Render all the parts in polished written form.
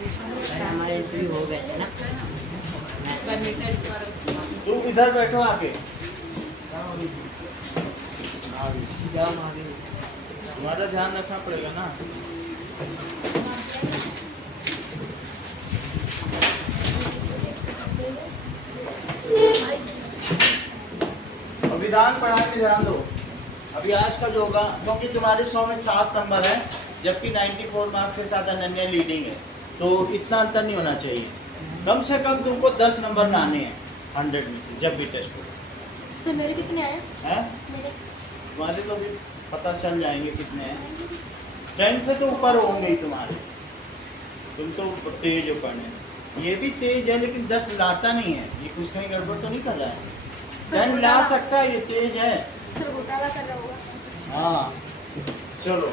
हमारे एंट्री हो गए थे ना। तुम इधर बैठो आके। जाओ आगे। तुम्हारा ध्यान रखना पड़ेगा ना। विधान पढ़ा के ध्यान दो। अभी आज का जो होगा, क्योंकि तुम्हारे 100 में 7 नंबर है, जबकि 94 मार्क्स के साथ अनन्या लीडिंग है, तो इतना अंतर नहीं होना चाहिए। कम से कम तुमको 10 नंबर लाने हैं 100 में से जब भी टेस्ट हो। सर मेरे कितने आए हैं? मेरे? तुम्हारे तो भी पता चल जाएंगे कितने हैं। 10 से तो ऊपर होंगे ही तुम्हारे। तुम तो तेज हो पढ़ने। ये भी तेज है लेकिन 10 लाता नहीं है। ये कुछ कहीं गड़बड़ तो नहीं कर रहा है। 10 ला सकता है, ये तेज है। सर घोटाला कर रहा होगा। हाँ चलो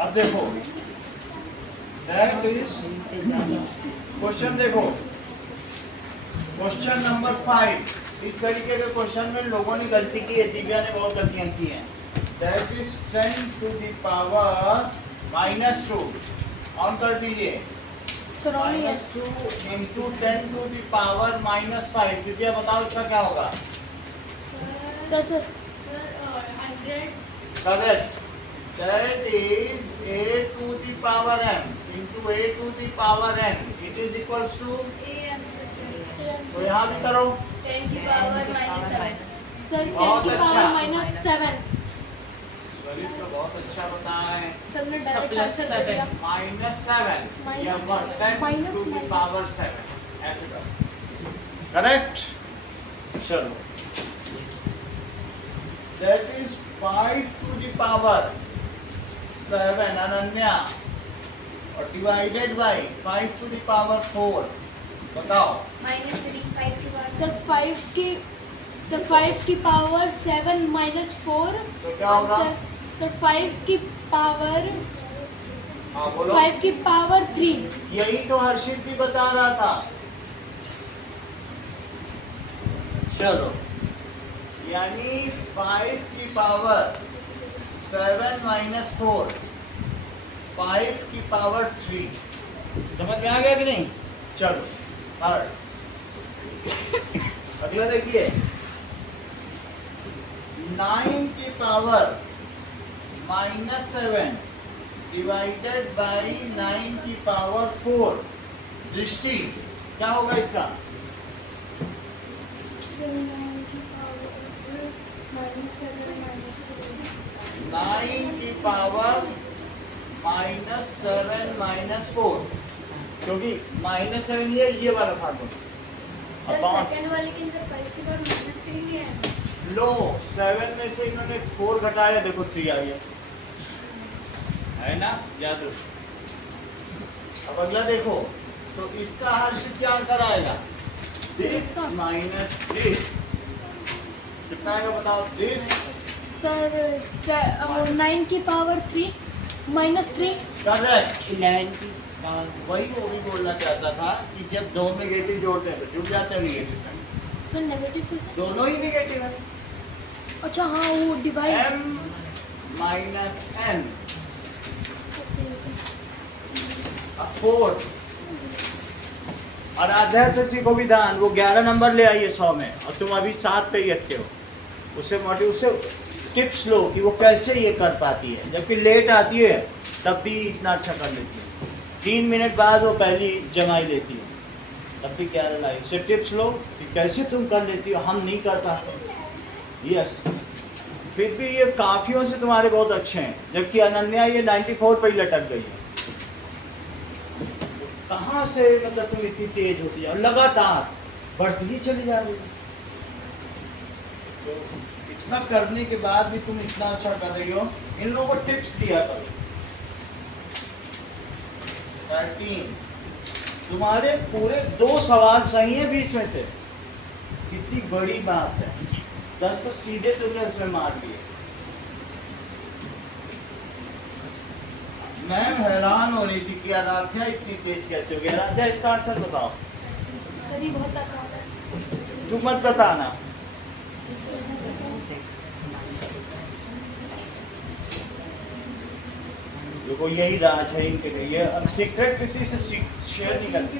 अब देखो, दैट इज क्वेश्चन। देखो क्वेश्चन नंबर 5। इस तरीके के क्वेश्चन में लोगों ने गलती की है, दिव्या ने बहुत गलतियां की हैं। That is 10 to the power -2। On कर दीजिए। सर ऑन ही है। -2 into 10 to the power -5। Divya बताओ इसका क्या होगा? Sir 100 Correct. That is a to the power m into a to the power n. It is equals to, तो यहाँ भी करो। 10 की पावर -7। सर 10 बहुत की अच्छा। पावर -7। गणित तो बहुत अच्छा बताया है। सर ने डायरेक्ट आंसर दे दिया। -7 या Minus 10 to the power 7 ऐसे करो। करेक्ट। चलो that is 5 to the power 7 Ananya, और divided by 5 to the power 4। बताओ। -3 5 की पावर। सर 5 की पावर 7 -4। तो क्या होगा? सर 5 की पावर हाँ बोलो। 5 की पावर 3। यही तो हर्षित भी बता रहा था। चलो यानी 5 की पावर 7 -4, 5 की पावर 3। समझ में आ गया कि नहीं? चलो थर्ड, अगला देखिए। 9 की पावर -7 डिवाइडेड बाई 9 की पावर 4। दृष्टि क्या होगा इसका? 9 की पावर -7 -4, क्योंकि -7 ये वाला भाग होगा। सर सेकंड वाले के अंदर 5 की पावर -3 नहीं है। लो 7 में से इन्होंने 4 घटाया, देखो 3 आ गया, है ना? याद हो। अब अगला देखो, तो इसका हर्षित क्या आंसर आएगा? दिस माइनस दिस कितना आएगा बताओ? दिस। सर 9 की पावर 3 -3। करेक्ट। 11 की पावर। वही वो भी बोलना चाहता था कि जब दो नेगेटिव जोड़ते हैं तो जुड़ जाते हैं नेगेटिव साइन। सर नेगेटिव कैसे? दोनों ही नेगेटिव है। अच्छा हाँ वो डिवाइड। m minus n 4। और अध्याय से सीखो विधान। वो 11 नंबर ले आइए 100 में, और तुम अभी 7 पे ही अटके हो। उसे मॉड्यूल से टिप्स लो कि वो कैसे ये कर पाती है, जबकि लेट आती है तब भी इतना अच्छा कर लेती है। 3 मिनट बाद वो पहली जमाई लेती है, तब भी क्या लाई। उसे टिप्स लो कि कैसे तुम कर लेती हो, हम नहीं कर पाते। यस, फिर भी ये काफियों से तुम्हारे बहुत अच्छे हैं, जबकि अनन्या ये 94 पे ही लटक गई है। कहाँ से मतलब तुम इतनी तेज होती है और लगातार बढ़ती ही चली जा रही है। तो इतना करने के बाद भी तुम इतना अच्छा कर रही हो, इन लोगों को टिप्स दिया करो। 13 तुम्हारे पूरे 2 सवाल सही है 20 में से, कितनी बड़ी बात है। 10 तो सीधे तुमने उसमें मार लिए। मैम हैरान हो रही थी कि आराध्या इतनी तेज कैसे हो गई। आराध्या इसका आंसर बताओ। सर ये बहुत आसान है। तुम मत बताना। देखो यही राज है इनके लिए, ये अब सीक्रेट किसी से शेयर नहीं करते।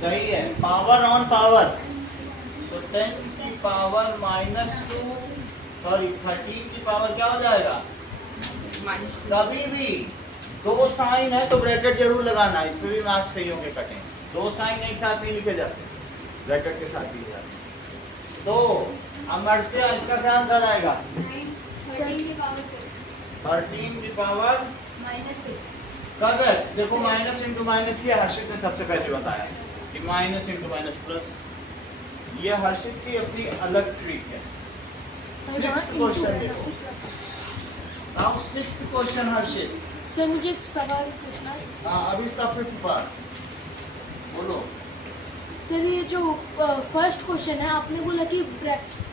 सही है, पावर ऑन पावर। सो 10 की पावर -2, सॉरी 13 की पावर क्या हो जाएगा? कभी भी दो साइन है तो ब्रैकेट जरूर लगाना, इस पे भी मार्क्स कहीं होंगे कटे। दो साइन एक साथ नहीं लिखे जाते, ब्रैकेट के साथ लिखे जाते। तो अब मरते हैं, इसका क्या आंसर आएगा? 13 की पावर 6 13 की पावर -6। करेक्ट। देखो माइनस इंटू माइनस किया, हर्षित ने सबसे पहले बताया कि माइनस इंटू माइनस प्लस, ये हर्षित की अपनी अलग ट्रिक है। 6th क्वेश्चन देखो, नाउ 6th क्वेश्चन हर्षित। सर मुझे एक सवाल पूछना है। हाँ, अभी इसका 5th पार्ट बोलो। सर ये जो फर्स्ट क्वेश्चन है, आपने बोला कि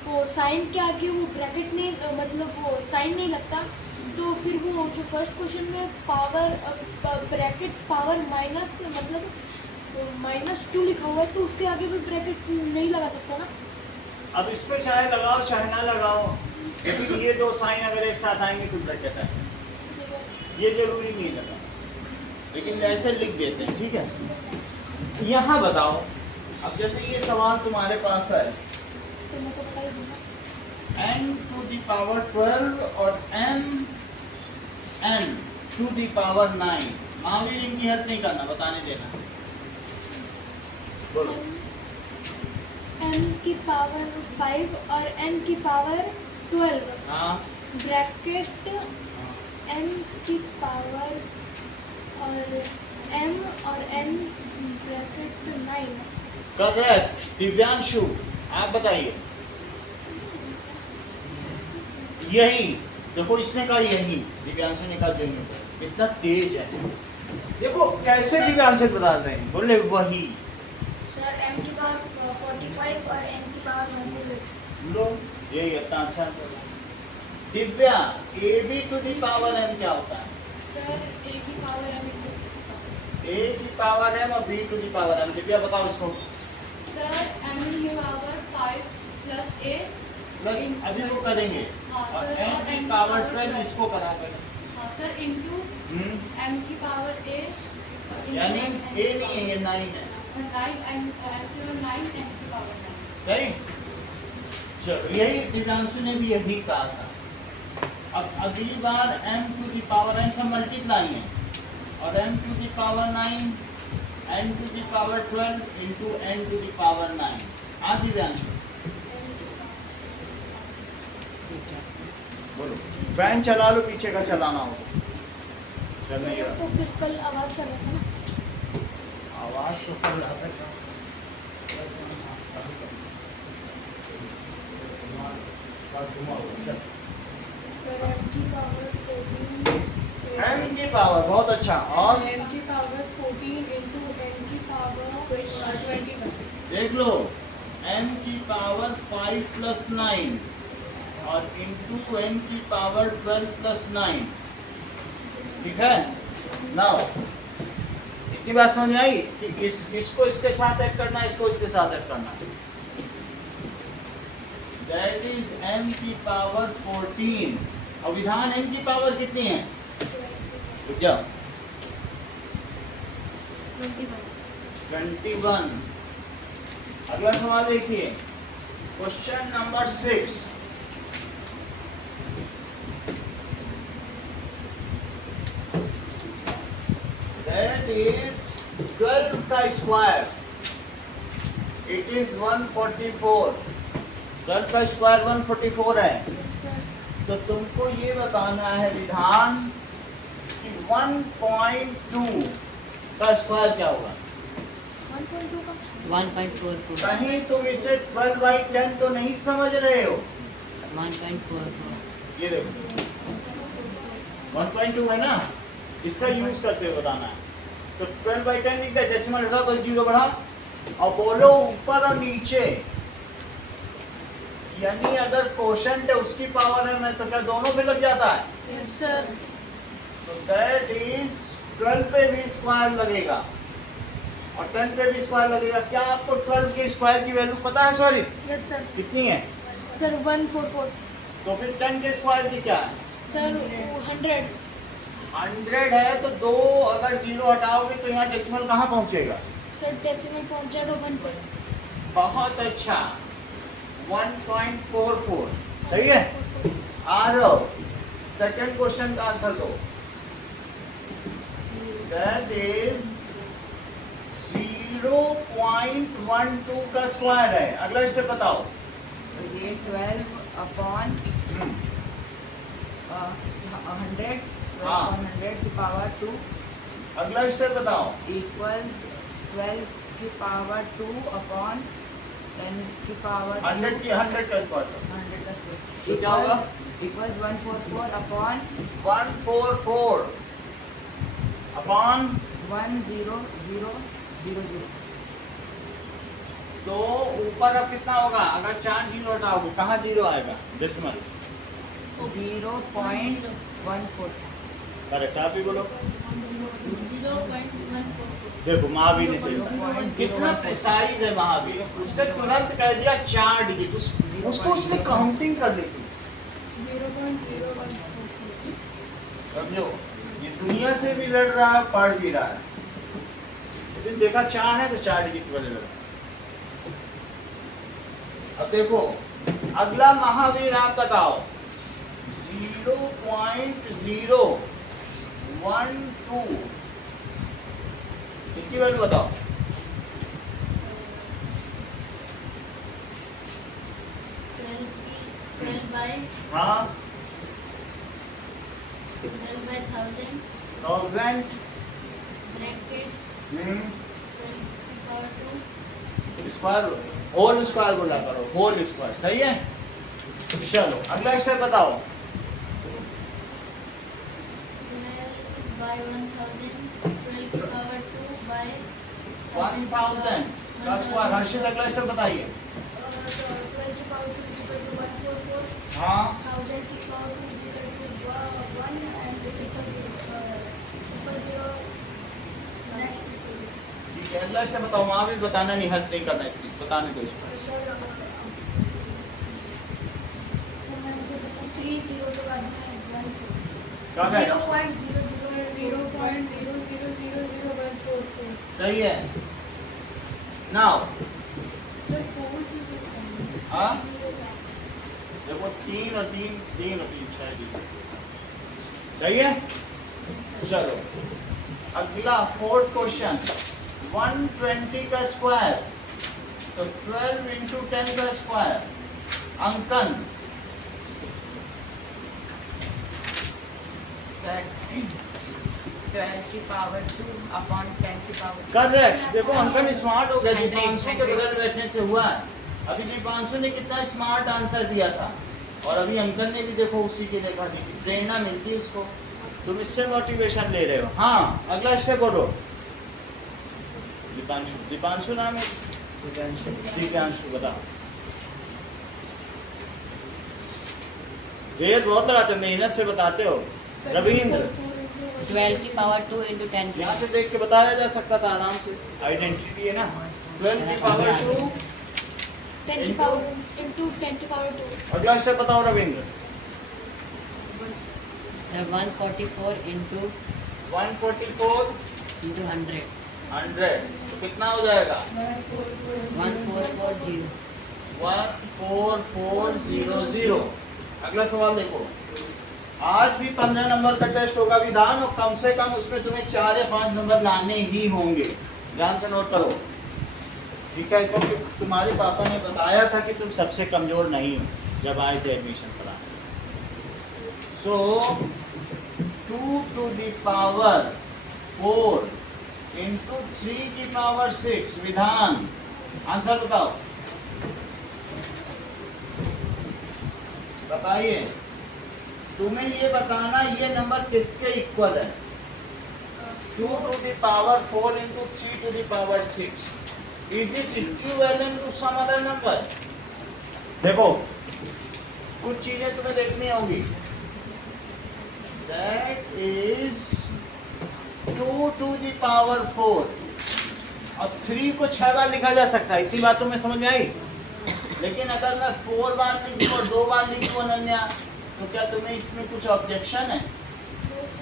वो साइन के आगे वो ब्रैकेट नहीं, मतलब वो साइन नहीं लगता, तो फिर वो जो फर्स्ट क्वेश्चन में पावर ब्रैकेट पावर माइनस मतलब -2 लिखा हुआ है, तो उसके आगे भी ब्रैकेट नहीं लगा सकता ना? अब इस पे चाहे लगाओ चाहे ना लगाओ, लेकिन ये दो साइन अगर एक साथ आएंगे तो ब्रैकेट है, ये जरूरी नहीं लगा, लेकिन ऐसे लिख देते हैं, ठीक है। यहाँ बताओ, अब जैसे ये सवाल तुम्हारे पास है, सर मैं तो बता ही दूंगा। n to the power 12 और n to the power 9, Mahavir इनकी हेल्प नहीं करना, बताने देना। बोलो। m की पावर 5 और n की पावर 12 हाँ, ब्रैकेट m की पावर और m और n ब्रैकेट 9। करेक्ट। दिव्यांशु आप बताइए। यही देखो, इसने कहा यही, दिव्यांशु ने कहा यही। इतना तेज है, देखो कैसे दिव्यांशु बता रहे हैं, बोले वही। सर m की पावर 45 और n की पावर 108। लो, यही इतना अच्छा आंसर है। Divya, ab to the power m क्या होता है? सर a की पावर m a की पावर m और b to the power m। Divya बताओ इसको। सर m की पावर 5 प्लस a प्लस अभी वो करेंगे, हाँ, और सर, n और की n की पावर power 12 12 इसको करा कर, हाँ सर इंटू m की पावर a यानी a नहीं है, ये 9 है। 9 m की पावर 9 n की पावर 9। सही। चलो, यही दिव्यांशु ने भी यही कहा था। अब अगली बार m to the power n से मल्टीप्लाई है, और m to the power 9 n to the power 12 into n to the power 9। हाँ दिव्यांशु बोलो। फैन चला लो, पीछे का चलाना हो चल नहीं रहा। तो फिर कल आवाज़ कर रहा था ना। आवाज तो कर रहा था। सर m की पावर 14 m की पावर बहुत अच्छा, और m की पावर 14 इंटू n की पावर 21। देख लो, m की पावर 5 प्लस 9 और इंटू n की पावर 12 प्लस 9, ठीक है। नाउ इतनी बात समझ में आई कि इसको इसके साथ ऐड करना, इसको इसके साथ ऐड करना। दैट इज m की पावर 14, और विधान n की पावर कितनी है? रुक जाओ, 21। अगला सवाल देखिए, क्वेश्चन नंबर 6। That is 12 का स्क्वायर, इट इज 144। 12 का स्क्वायर 144 है। तो तुमको ये बताना है विधान कि 1.2 का स्क्वायर क्या होगा। 1.2 का 1.44 कहीं तुम इसे 12/10 तो नहीं समझ रहे हो। 1.44 ये देखो 1.2 है ना, इसका यूज करते हुए बताना है। तो 12/10 लिख दे, डेसिमल हटा तो 0 बढ़ा, और बोलो ऊपर और नीचे, यानी अगर कोशेंट है उसकी पावर है, मैं तो क्या दोनों पे लग जाता है। Yes sir. तो दैट इज 12 पे भी स्क्वायर लगेगा और 10 पे भी स्क्वायर लगेगा। क्या आपको 12 के स्क्वायर की वैल्यू पता है सॉरी यस सर। कितनी है? सर 144। तो फिर 10 के स्क्वायर की क्या है? सर 100 100 है तो 2 अगर 0 हटाओगे तो यहाँ डेसिमल कहाँ पहुँचेगा? सर डेसिमल पहुंच जाएगा 1 पे। बहुत अच्छा, 1.44 सही है। आ रहा सेकंड क्वेश्चन का आंसर दो। दैट इज 0.12 का स्क्वायर है। अगला स्टेप बताओ। ये 12 अपॉन 100 हाँ। 100 की पावर 2 अगला स्टेप बताओ। इक्वल्स 12 की पावर 2 अपॉन 10 की पावर 100 की 100 का स्क्वायर करो। 100 का तो क्या होगा? Equals 144 upon 144 upon 10000। तो ऊपर अब कितना होगा? अगर 4 0 हटाओगे कहाँ 0 आएगा? डेसिमल 0.144। करेक्ट, आप ही बोलो। 0.14। देखो महावीर ने सही बोला। कितना प्रिसाइज है महावीर, उसने तुरंत कह दिया 4 डिजिट, उसको उसने काउंटिंग कर ली थी। 0.0144। समझो, ये दुनिया से भी लड़ रहा है, पढ़ भी रहा है। इसने देखा 4 है तो 4 डिजिट वाले लड़। अब देखो अगला महावीर आप बताओ। 0.012 इसकी वैल्यू बताओ। 12 by हाँ 12 by 1000 1000 ब्रैकेट 12 की पावर 2। स्क्वायर, होल स्क्वायर बोला करो, होल स्क्वायर सही है। चलो अगला स्टेप बताओ। 12 by 1000 12 की पावर 2 by 1000 का स्क्वायर। हर्षित अगला स्टेप बताइए। 12 की पावर 2 is equal to 144. हाँ 1000 की power 2 is equal to 1 and 000 next equal. ठीक है, अगला स्टेप बताओ। वहाँ भी बताना नहीं, हल नहीं करना इसकी, बताने दो इसको। सर मैंने जो बताया 3 0 के बाद में 1 क्या कह रहे हो? 0.00000144. सही है। नाउ सर 4 0 हाँ देखो 3 और 3 3 और 3 6 डिजिट सही है। चलो अगला फोर्थ क्वेश्चन। 120 का स्क्वायर तो 12 इंटू 10 का स्क्वायर। अंकन 12 की पावर 2 अपॉन 10 की पावर। करेक्ट। देखो अंकन स्मार्ट हो गया, दीपांशु के बगल बैठने से हुआ है। अभी दीपांशु ने कितना स्मार्ट आंसर दिया था और अभी अंकन ने भी देखो उसी की देखा दी, प्रेरणा मिलती है उसको। तुम इससे मोटिवेशन ले रहे हो। हाँ अगला स्टेप बोलो। दीपांशु, दीपांशु नाम है? दिव्यांशु बताओ। देर बहुत लगाते हो, मेहनत से बताते हो। रविंद्र 12 की पावर 2 into 10 की यहाँ से देख के बताया जा सकता था आराम से, आइडेंटिटी है ना। 12 की पावर 2 10 की पावर into 10 की पावर 2। अगला स्टेप बताओ रविंद्र। सर 144 into 144 100 100 तो कितना हो जाएगा? 1440। 14400। अगला सवाल देखो। आज भी 15 नंबर का टेस्ट होगा विधान, और कम से कम उसमें तुम्हें 4 या 5 नंबर लाने ही होंगे। ध्यान से नोट करो, ठीक है? क्योंकि तुम्हारे पापा ने बताया था कि तुम सबसे कमजोर नहीं हो जब आए थे एडमिशन कराने। सो 2 to the power 4 into 3 की पावर 6 विधान। आंसर बताओ, बताइए। तुम्हें ये बताना ये नंबर किसके इक्वल है। 2 to the power 4 into 3 to the power 6. Is it equivalent to some other number? देखो कुछ चीजें तुम्हें देखनी होंगी। That is 2 to the power 4 और 3 को 6 बार लिखा जा सकता है। इतनी बात तुम्हें समझ में आई? लेकिन अगर मैं 4 बार लिख दूं और 2 बार लिख दूं अनन्या तो क्या तुम्हें इसमें कुछ ऑब्जेक्शन है?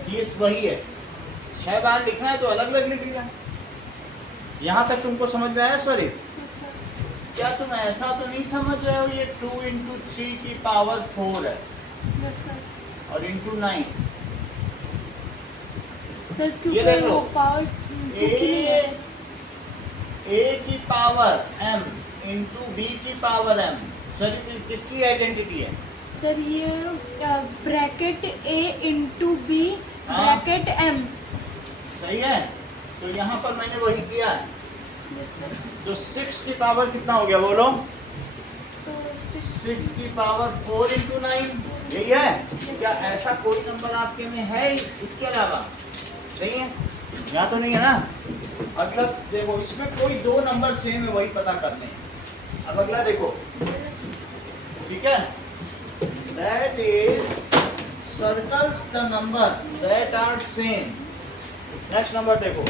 ये वही है, 6 बार लिखना है तो अलग अलग लिख लिया। यहाँ तक तुमको समझ में आया स्वरित? Yes sir. क्या तुम ऐसा तो नहीं समझ रहे हो ये 2 × 3 की पावर 4 है यस सर। और × 9? सर इसके ये देख ऊपर लो। वो पावर टू की नहीं है। a की पावर m × b की पावर m। सर ये किसकी आइडेंटिटी है? सर ये ब्रैकेट a इंटू बी हाँ। Bracket m। सही है, तो यहाँ पर मैंने वही किया है। Yes sir. तो 6 की पावर कितना हो गया बोलो? तो 6 की पावर 4 × 9, यही है। क्या ऐसा कोई नंबर आपके में है इसके अलावा? नहीं है, यहाँ तो नहीं है ना। अगला देखो, इसमें कोई 2 नंबर सेम है, वही पता करने हैं। अब अगला देखो, ठीक है, that is circles the number that are same. Next number देखो,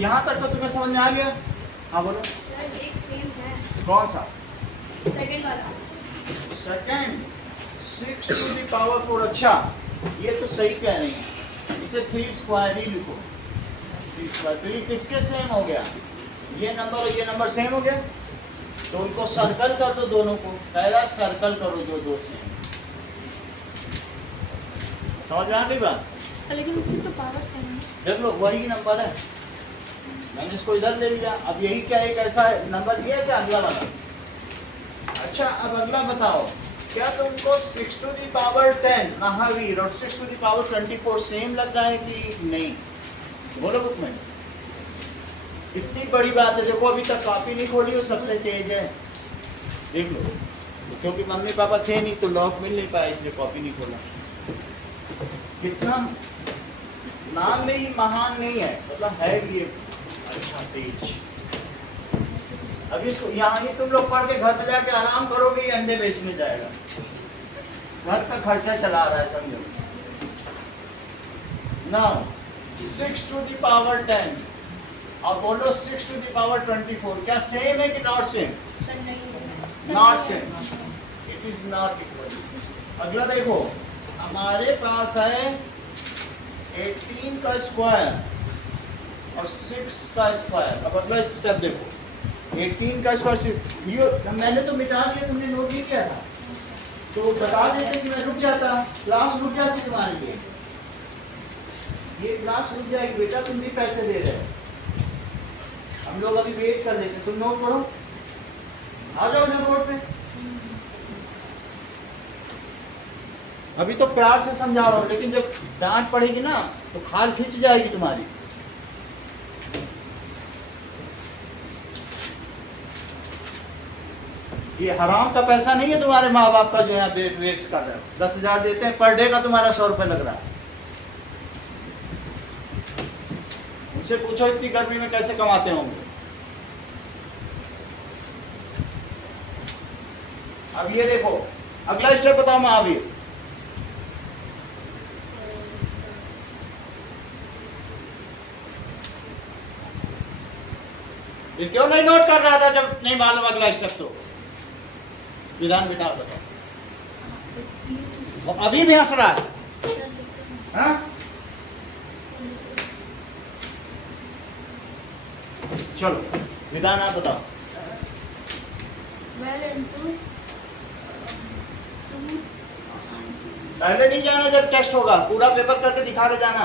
यहाँ तक तो तुम्हें समझ में आ गया? हाँ बोलो। सर एक सेम है, कौन सा? सेकंड वाला। Second 6 to the power 4। अच्छा, ये तो सही कह रही है, इसे 3² ही लिखो। 3², तो ये किसके सेम हो गया? ये नंबर और ये नंबर सेम हो गया, तो उनको सर्कल कर दो दोनों को। पहला सर्कल करो जो 2 सेम। समझ में आ गई बात? सर लेकिन इसकी तो पावर सेम है। देख लो, वही नंबर है, मैंने इसको इधर ले लिया। अब यही क्या एक ऐसा नंबर ये है क्या अगला वाला? अच्छा, अब अगला बताओ, क्या तुमको 6 to the power 10 महावीर और 6 to the power 24 सेम लग रहा है कि नहीं? बोलो बुक में। इतनी बड़ी बात है, देखो अभी तक कॉपी नहीं खोली हो, सबसे तेज है, देख लो। क्योंकि मम्मी पापा थे नहीं तो लॉक मिल नहीं पाया, इसलिए कॉपी नहीं खोला। कितना नाम में ही महान नहीं है, मतलब है भी ये अच्छा तेज। अब इसको यहाँ ही तुम लोग पढ़ के घर पे जाके आराम करोगे, ये अंडे बेचने जाएगा, घर का खर्चा चला रहा है, समझो। नाउ 6 to the power 10 और बोलो 6 to the power 24, क्या सेम है कि नॉट सेम? सर नहीं, not same, it is not equal. अगला देखो, हमारे पास है 18 का स्क्वायर और 6 का स्क्वायर। अब अगला स्टेप देखो, 18 का स्क्वायर, ये मैंने तो मिटा दिया, तुमने नोट नहीं किया था, तो बता देते कि मैं रुक जाता, क्लास रुक जाती तुम्हारे लिए। ये क्लास रुक जाएगी बेटा, तुम भी पैसे दे रहे हो, हम लोग अभी वेट कर लेते। तुम नोट पढ़ो, आ जाओ ना बोर्ड पे। अभी तो प्यार से समझा रहा हूँ, लेकिन जब डांट पड़ेगी ना तो खाल खिंच जाएगी तुम्हारी। ये हराम का पैसा नहीं है तुम्हारे माँ बाप का जो यहाँ वेस्ट कर रहे हो। 10,000 देते हैं पर डे का, तुम्हारा 100 रुपये लग रहा है। उनसे पूछो इतनी गर्मी में कैसे कमाते होंगे। अब ये देखो, अगला स्टेप बताओ महावीर। ये क्यों नहीं नोट कर रहा था जब नहीं मालूम अगला स्टेप? तो विधान बेटा बताओ, वो अभी भी हंस रहा है, हाँ? चलो विधान आप बताओ। 12 into 2। पहले नहीं जाना, जब टेस्ट होगा पूरा पेपर करके दिखा के जाना।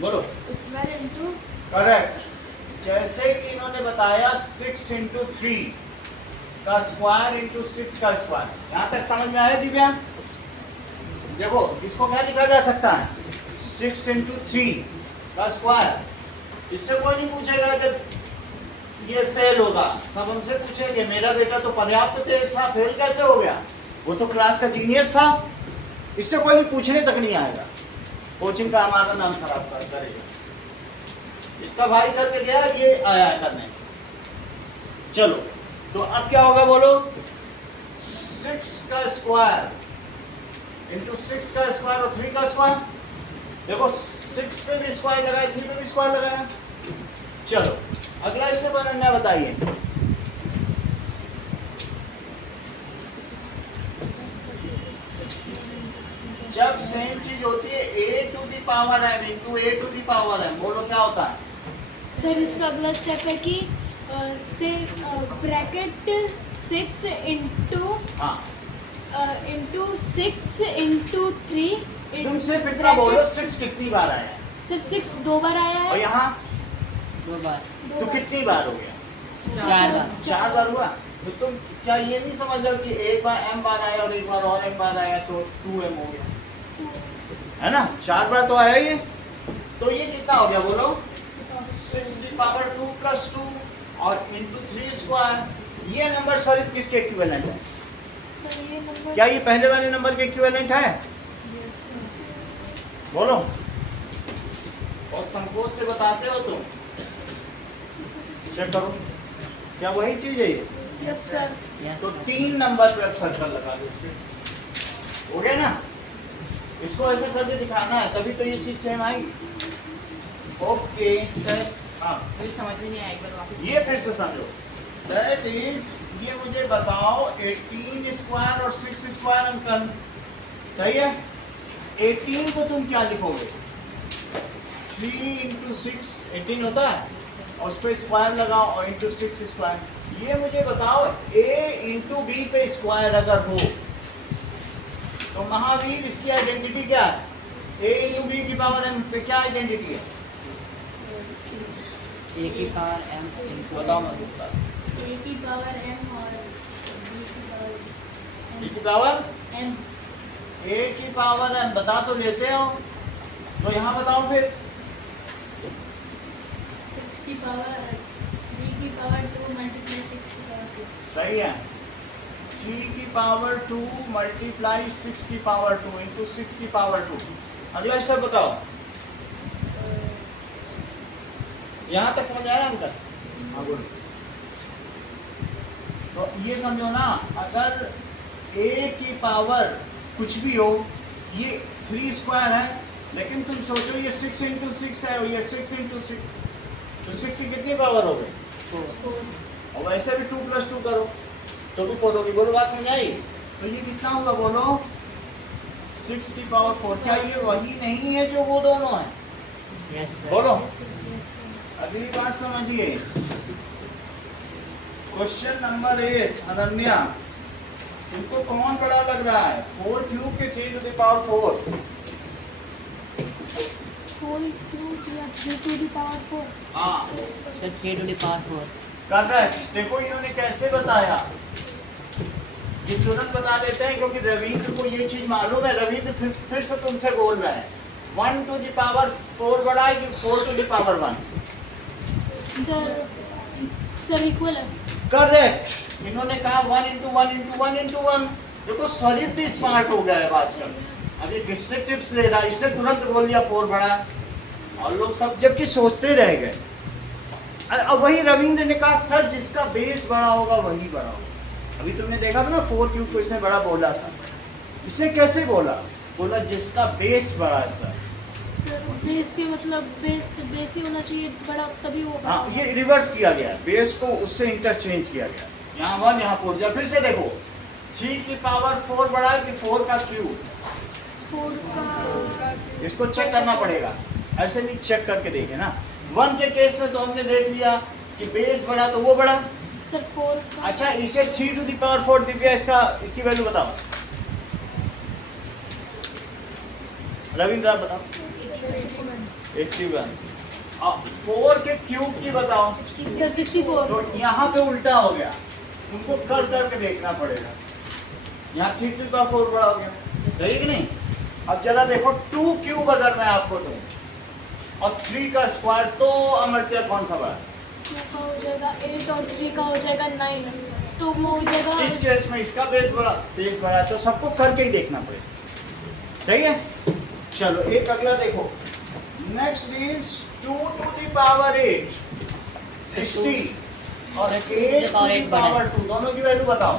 बोलो। 12 into करेक्ट। जैसे कि इन्होंने बताया 6 into 3 का स्क्वायर इंटू 6 का स्क्वायर, यहाँ तक समझ में आया दिव्या? देखो इसको क्या लिखा जा सकता है? 6 into 3 का स्क्वायर। इससे कोई नहीं पूछेगा जब ये फेल होगा, सब हमसे पूछेंगे मेरा बेटा तो पर्याप्त तेज था, फेल कैसे हो गया? वो तो क्लास का जीनियस था। इससे कोई भी पूछने तक नहीं आएगा, कोचिंग का हमारा नाम खराब करेगा। इसका भाई करके गया, ये आया करने। चलो तो अब क्या होगा बोलो? 6 का स्क्वायर इंटू 6 का स्क्वायर और 3 का स्क्वायर। देखो 6 पे भी स्क्वायर लगाया, 3 पे भी स्क्वायर लगाया। चलो अगला स्टेप अनन्या बताइए। जब सेम चीज होती है a to the power m into a to the power m, बोलो क्या होता है? सर इसका अगला स्टेप है कि से ब्रैकेट 6 इंटू हाँ, इंटू 6 इंटू 3 तुम सिर्फ इतना बोलो 6 कितनी बार आया है? सर 6 2 बार आया और है। यहाँ 2 बार, तो कितनी बार हो गया? 4 बार। 4 बार हुआ। तो तुम क्या ये नहीं समझ रहे हो कि एक बार m बार आया और एक बार और m बार आया तो 2m हो गया, है ना? 4 बार तो आया ये, तो ये कितना हो गया बोलो? 6 की पावर 2 प्लस 2 और इंटू 3 स्क्वायर। ये नंबर सॉरी किसके इक्विवेलेंट है? सर ये नंबर क्या ये पहले वाले नंबर के इक्विवेलेंट है? बोलो, और संकोच से बताते हो तुम, चेक करो क्या वही चीज है ये? Yes sir. Yes, तो sir. 3 नंबर पे अब सर्कल लगा दो इसके, हो गया ना? इसको ऐसे करके दिखाना है तभी तो ये चीज सेम आएगी। ओके सर हाँ, फिर समझ में नहीं आया, एक बार वापस ये फिर से समझो। दैट इज, ये मुझे बताओ 18 स्क्वायर और 6 स्क्वायर अंकन, सही है? 18 को तुम क्या लिखोगे? 3 इंटू 6 18 होता है, और उस पर स्क्वायर लगाओ और इंटू 6 स्क्वायर। ये मुझे बताओ a इंटू बी पे स्क्वायर अगर हो तो महावीर इसकी आइडेंटिटी क्या है? a इंटू बी की पावर m पे क्या आइडेंटिटी है? A की पावर m into बताओ मैं बोलता ए की पावर m और बी की पावर b की पावर m। a की पावर m बता तो लेते हो, तो यहाँ बताओ फिर 6 की पावर b की पावर 2 मल्टीप्लाई 6 की पावर 2। सही है। 3 की पावर 2 मल्टीप्लाई 6 की पावर 2 इंटू 6 की पावर 2। अगला स्टेप बताओ, यहाँ तक समझ आया अंकल? हाँ बोलो। तो ये समझो ना, अगर a की पावर कुछ भी हो, ये 3 स्क्वायर है, लेकिन तुम सोचो ये 6 इंटू 6 है और ये 6 इंटू 6, तो 6 की कितनी पावर हो गई? 4, और वैसे भी 2 प्लस 2 करो तो भी 4 होगी। बोलो बात समझ आई? तो ये कितना होगा बोलो? 6 की पावर 4। क्या ये वही नहीं है जो वो दोनों है? yes sir. बोलो, अगली बात समझिए। क्वेश्चन नंबर 8 अनन्या, तुमको कौन बड़ा लग रहा है? 4 क्यूब के 3 to the power 4? Whole cube या 3 टू द पावर 4। हाँ Sir, 3 to the power 4. Correct. देखो इन्होंने कैसे बताया, ये तुरंत बता देते हैं क्योंकि रविंद्र को ये चीज मालूम है। रविंद्र फिर से तुमसे बोल रहे हैं 1 टू द पावर 4 बड़ा है कि 4 to the power 1? Sir equal है। करेक्ट। इन्होंने कहा 1 इंटू 1 इंटू 1 इंटू 1। देखो स्वरित भी स्मार्ट हो गया है आजकल, अभी किससे टिप्स ले रहा है, इसने तुरंत बोल दिया 4 बड़ा है, और लोग सब जबकि सोचते रह गए। अब वही रविंद्र ने कहा सर जिसका बेस बड़ा होगा वही बड़ा होगा। अभी तुमने देखा था ना 4 क्यूब को इसने बड़ा बोला था, इसने कैसे बोला? बोला जिसका बेस बड़ा है सर। सर बेस के मतलब बेस ही होना चाहिए बड़ा, तभी वो बड़ा हाँ, होगा। ये रिवर्स किया गया, बेस को उससे इंटरचेंज किया गया। यहाँ 1 यहाँ 4 दिया। फिर से देखो 3 की पावर 4 बड़ा है कि 4 का क्यूब? 4 का इसको चेक करना पड़ेगा, ऐसे नहीं चेक करके देखे ना। 1 के केस में तो हमने देख लिया कि बेस बड़ा तो वो बड़ा। सर 4 का अच्छा इसे 3 टू द पावर 4 दिव्या, इसकी वैल्यू बताओ। रविंद्र आप बताओ। 81। अब 4 के क्यूब की बताओ। सर 64। तो यहाँ पे उल्टा हो गया, तुमको कर करके देखना पड़ेगा। यहाँ 3 टू द पावर 4 बड़ा हो गया, सही कि नहीं? अब जरा देखो 2 क्यूब अगर मैं आपको दूं और 3 का स्क्वायर, तो अमरत्या कौन सा बड़ा? 2 का हो जाएगा 8 और 3 का हो जाएगा 9, तो वो हो जाएगा। इस केस में इसका बेस बड़ा, तो सबको करके ही देखना पड़ेगा, सही है? चलो एक अगला देखो। Next is 2 to the power 8 60 और 8 टू द पावर 2, दोनों की वैल्यू बताओ।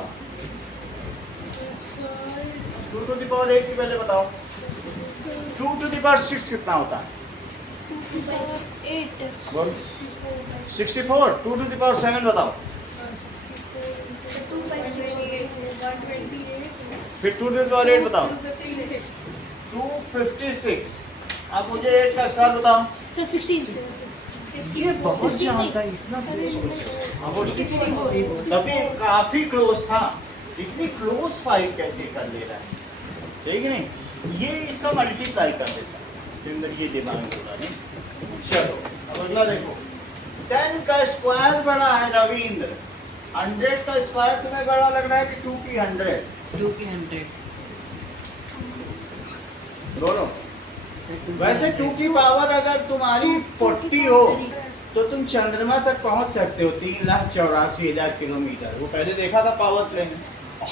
2 टू द पावर 8 की वैल्यू बताओ। 2 टू द पावर 6 कितना होता है? 8 बोल। 64। 2 टू द पावर 7 बताओ। 2 5 6 फिर 2 टू द पावर 8 बताओ। 256। अब मुझे 8 का स्क्वायर बताओ। सर 16 ये बहुत जानता है, इतना तभी काफी क्लोज था। इतनी क्लोज फाइट कैसे कर ले रहा है, सही कि नहीं? ये इसका मल्टीप्लाई कर देता है, इसके अंदर ये दिमाग होता नहीं। चलो अब अगला देखो। 10 का स्क्वायर बड़ा है रविंद्र, 100 का स्क्वायर तुम्हें बड़ा लग रहा है कि 2 की 100? 2 की 100। दोनों। वैसे 2 की पावर अगर तुम्हारी 40 हो तो तुम चंद्रमा तक पहुंच सकते हो, 3,84,000 किलोमीटर। वो पहले देखा था पावर प्ले में।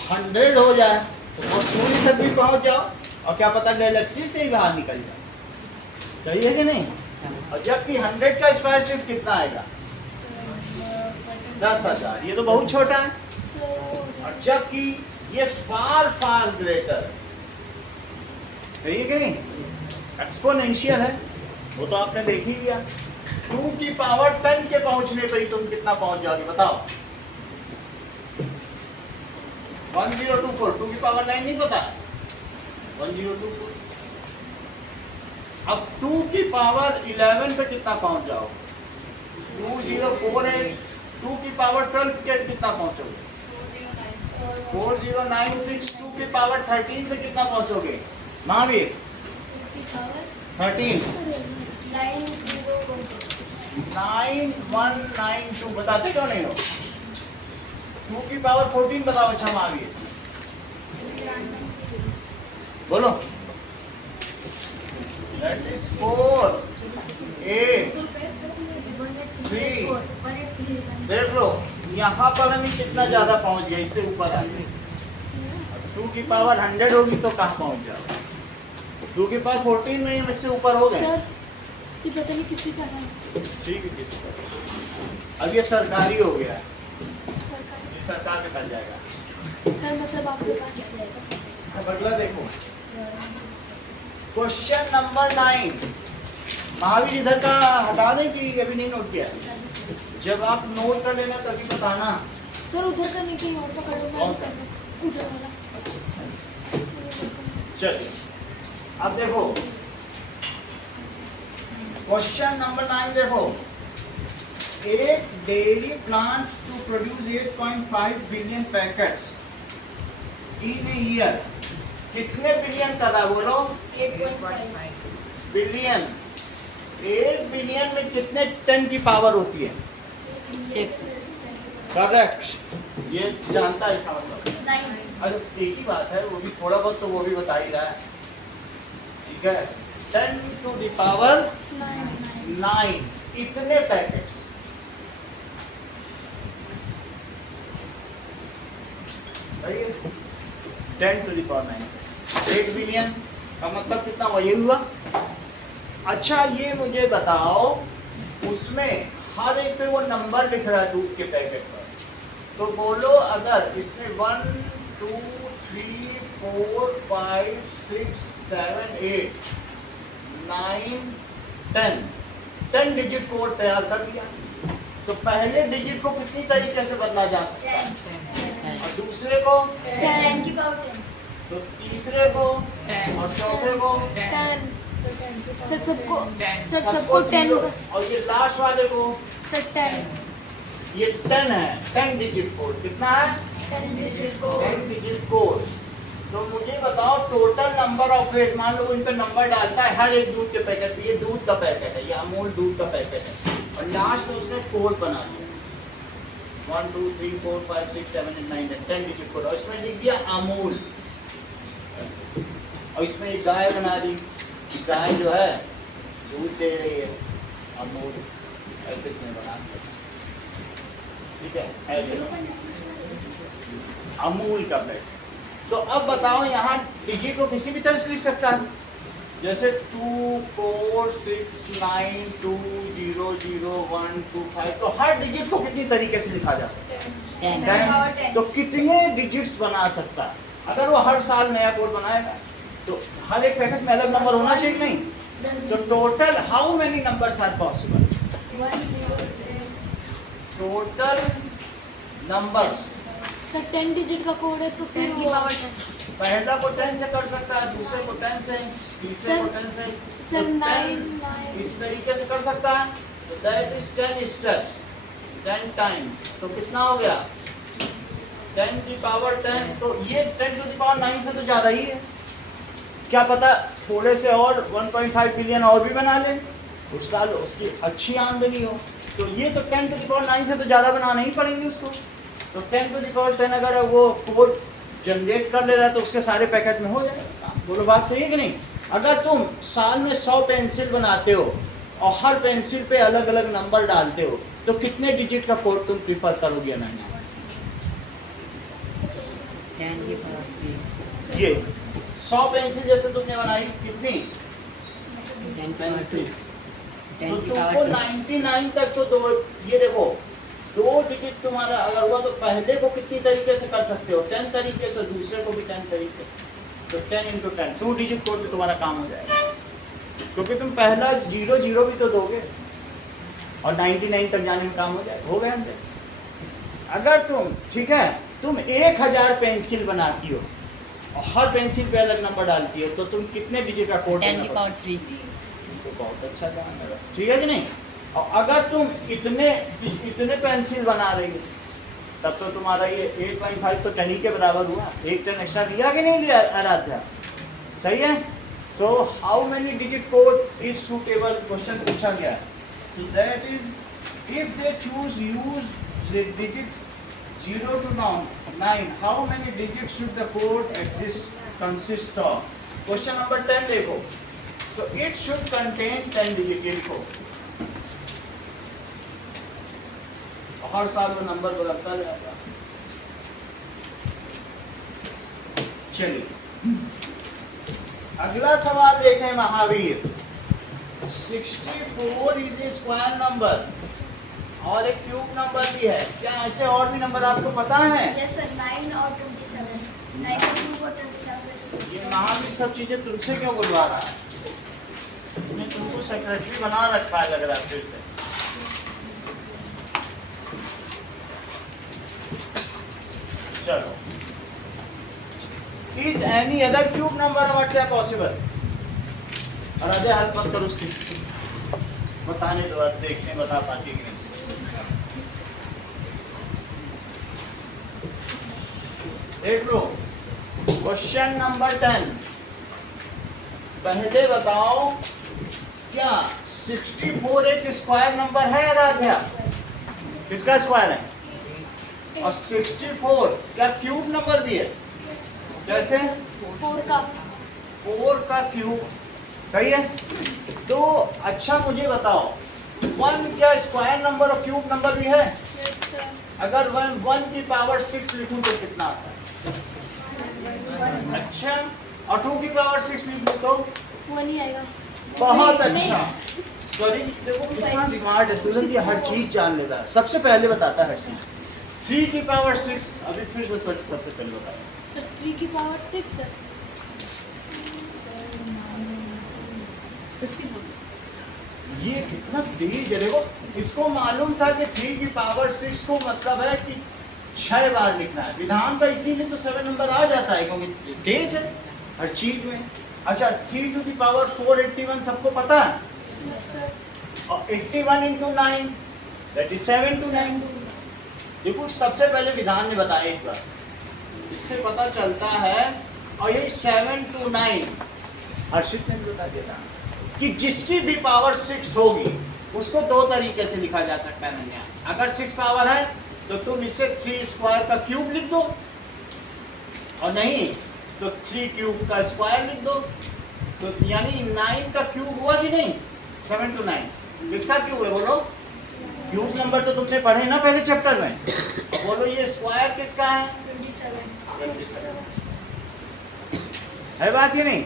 100 हो जाए तो वो सूर्य तक भी पहुंच जाओ, और क्या पता गैलेक्सी से ही बाहर निकल जाओ। सही है कि नहीं? और जबकि 100 का स्क्वायर सिर्फ कितना आएगा? 10,000। ये तो बहुत छोटा है। और जबकि ये फार फार ग्रेटर, सही है कि नहीं? एक्सपोनेंशियल है, वो तो आपने देख ही लिया। 2 की पावर 10 के पहुंचने पे ही तुम कितना पहुंच जाओगे बताओ? 1024। 2 की पावर 9 नहीं पता? 1024। अब 2 की पावर 11 पे कितना पहुंच जाओ? 2048। 2 की पावर 12 पे कितना पहुंचोगे? 4096। 2 की पावर 13 पे कितना पहुंचोगे महावीर? 13। 9192। बताते क्यों नहीं हो? 2 की पावर 14 बताओ। अच्छा महावीर बोलो। That is 4 8 3। देख लो यहाँ पर हम कितना ज्यादा पहुंच गया, इससे ऊपर आ गए। 2 की पावर 100 होगी तो कहाँ पहुंच जाओ? 2 की पावर 14 में हम इससे ऊपर हो गए। सर ये पता नहीं किसी का है। ठीक है, किसी का। अब ये सरकारी हो गया है, सरकार ये सरकार निकल जाएगा। सर मतलब आपके पास अब अगला देखो। Question number 9। महावीर इधर का हटा दें कि अभी नहीं नोट किया? जब आप नोट कर लेना तभी बताना। सर उधर का नहीं, कहीं और का करो। कौन सा? उधर वाला। चलिए अब देखो क्वेश्चन नंबर 9 देखो। एक dairy plant to produce 8.5 billion packets in a year. कितने बिलियन कर रहा है बोलो? 8.5। बिलियन। 1 बिलियन में कितने टन की पावर होती है? 6। करेक्ट, ये जानता है इसका मतलब। अरे एक ही बात है, वो भी थोड़ा बहुत तो वो भी बता ही रहा है। ठीक है, 10 टू द पावर 9 इतने पैकेट्स। सही है, 10 टू द पावर 9। 1 बिलियन का मतलब कितना हुआ? ये हुआ। अच्छा ये मुझे बताओ, उसमें हर एक पे वो नंबर लिख रहा है दूध के पैकेट पर, तो बोलो अगर इसमें 1 2 3 4 5 6 7 8 9 10 डिजिट कोड तैयार कर लिया, तो पहले डिजिट को कितनी तरीके से बदला जा सकता है? और दूसरे को, 10 की पावर 10। तो तीसरे को, और चौथे को, 10। सर सबको 10। zero, और ये लास्ट वाले को सर 10। ये 10 है। 10 डिजिट कोड कितना है? 10 डिजिट 10 डिजिट कोड। तो मुझे बताओ टोटल नंबर ऑफ वेज, मान लो इन पे नंबर डालता है हर एक दूध के पैकेट पे। ये दूध का पैकेट है, ये अमूल दूध का पैकेट है, और लास्ट में उसने कोड बना दिया 1 2 3 4 5 6 7 8 9 10 डिजिट कोड, और इसमें लिख दिया अमूल। और इसमें एक गाय बना दी, गाय जो है दूध दे रही है, अमूल ऐसे इसमें बना। ठीक है, ऐसे अमूल का पैकेट। तो अब बताओ यहाँ डिजिट को किसी भी तरह से लिख सकता है, जैसे 2 4 6 9 2 0 0 1 2 5। तो हर डिजिट को कितनी तरीके से लिखा जा सकता है? 10। तो कितने डिजिट्स बना सकता है? अगर वो हर साल नया कोड बनाएगा तो हर एक पैकेट में अलग नंबर होना चाहिए नहीं? तो total how many numbers are possible? Total numbers sir 10 digit का कोड है तो फिर 10 की वो पावर 10 पहला को 10 से कर सकता है, दूसरे को 10 से, तीसरे को 10 से, सर तो 9 इस तरीके से कर सकता है। तो दैट इज 10 स्टेप्स, 10 टाइम्स। तो कितना हो गया 10 की पावर 10। तो ये 10 टू द पावर 9 से तो ज़्यादा ही है। क्या पता थोड़े से और 1.5 बिलियन और भी बना ले, उस साल उसकी अच्छी आमदनी हो। तो ये तो 10 टू द पावर 9 से तो ज़्यादा बनाना ही पड़ेंगे उसको। तो 10 टू द पावर 10 अगर वो कोड जनरेट कर ले रहा है तो उसके सारे पैकेट में हो जाएगा। बोलो बात सही है कि नहीं? अगर तुम साल में 100 पेंसिल बनाते हो और हर पेंसिल पे अलग अलग नंबर डालते हो तो कितने डिजिट का कोड तुम प्रीफर करोगे? मैंने 10 की पावर 3 ये 100 पेंसिल जैसे तुमने बनाई, कितनी 10 पेंसिल? 10 तो की तुमको पावर 99 तक तो दो, ये देखो 2 डिजिट तुम्हारा अगर हुआ तो पहले को कितनी तरीके से कर सकते हो? 10 तरीके से, दूसरे को भी 10 तरीके से। तो 10 × 10 2 डिजिट कोड पे तुम्हारा काम हो जाएगा, क्योंकि तुम पहला 0 भी तो दोगे और 99 तक जाने में काम हो जाएगा। हो गया 100। अगर तुम ठीक है तुम 1000 पेंसिल बनाती हो और हर पेंसिल पे अलग नंबर डालती हो तो तुम कितने डिजिट का कोड 10 की पावर 3 तो बहुत अच्छा काम है, ठीक है कि नहीं? और अगर तुम इतने पेंसिल बना रही हो तब तो तुम्हारा ये 8.5 तो 10 के बराबर हुआ। 1 10 एक्स्ट्रा लिया कि नहीं लिया आराध्या? सही है। So how many digit code is suitable question पूछा गया है। So that is if they use the digits 0 to 9, how many digits should the code consist of? Question number 10 देखो। So it should contain 10 digit code। हर साल वो number बदलता जाता। चलिए अगला सवाल देखें Mahavir. 64 is a square number और एक क्यूब नंबर भी है। क्या ऐसे और भी नंबर आपको पता है? Yes sir, 9 और 27. 9 और 2 और 27. ये महावीर सब चीजें तुमसे क्यों बुलवा रहा है? इसने तुमको सेक्रेटरी बना रखा है लग रहा है फिर से। चलो is any other cube number what क्या पॉसिबल? और अजय हल मत करो उसकी, बताने दो, अब देखते हैं बता पाती कि नहीं। देख लो क्वेश्चन नंबर 10। पहले बताओ क्या 64 एक स्क्वायर नंबर है आराध्या? किसका स्क्वायर है? और 64 क्या क्यूब नंबर भी है? कैसे? 4 का 4 का क्यूब, सही है। तो अच्छा मुझे बताओ 1 क्या स्क्वायर नंबर और क्यूब नंबर भी है? यस सर अगर 1 की पावर 6 लिखूं तो कितना आता है? अच्छा, और 2 की पावर 6 लिखूं तो 1 ही आएगा। बहुत नहीं, अच्छा। सॉरी देखो कितना स्मार्ट है, तुरंत ये हर चीज जान लेता है, सबसे पहले बताता है हर चीज। 3 की पावर 6 अभी फिर से सबसे पहले बताया। सर 3 की पावर 6 सर 54 ये कितना तेज है देखो। इसको मालूम था कि 3 की पावर 6 को मतलब है कि 6 बार लिखना है। विधान का इसीलिए तो 7 नंबर आ जाता है क्योंकि तेज है हर चीज में। अच्छा 3 टू द पावर 4 81 सबको पता है? यस सर और 81 into 9 that is 7 to 9। देखो सबसे पहले विधान ने बताया इस बार, इससे पता चलता है। और ये 7 to 9 हर्षित ने भी बता दिया था कि जिसकी भी पावर 6 होगी उसको 2 तरीके से लिखा जा सकता है नन्या। अगर 6 पावर है तो तुम इसे 3 स्क्वायर का क्यूब लिख दो, और नहीं तो 3 क्यूब का स्क्वायर लिख दो। तो यानी 9 का क्यूब हुआ कि नहीं? 7 to 9 किसका क्यूब है बोलो? क्यूब नंबर तो तुमने पढ़े ना पहले चैप्टर में। और बोलो ये स्क्वायर किसका है? 27. है बात ही नहीं?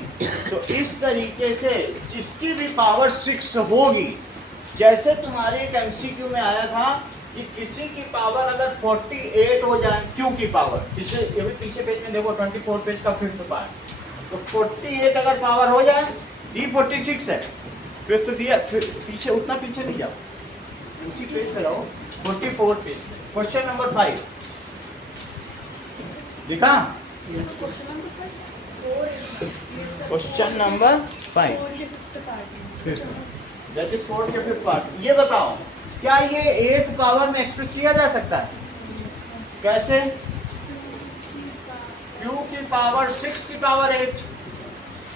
तो इस तरीके से जिसकी भी पावर 6 होगी, जैसे तुम्हारे एक MCQ में आया था कि किसी की पावर अगर 48 हो जाए, क्यू की पावर, पीछे पेज में देखो 24 पेज का 5th पार्ट, तो 48 अगर पावर हो जाए, डी 46 है, फिर तो दिया, फिर पीछे उतना पीछे नहीं जाओ, उसी पेज पे रहो, 44 पेज। क्वेश्चन नंबर 5 दिखा? Question number 5। Question number 5, that is 4 के 5th पार्ट। ये बताओ क्या ये 8th पावर में एक्सप्रेस किया जा सकता है? कैसे? q की पावर 6 की पावर 8।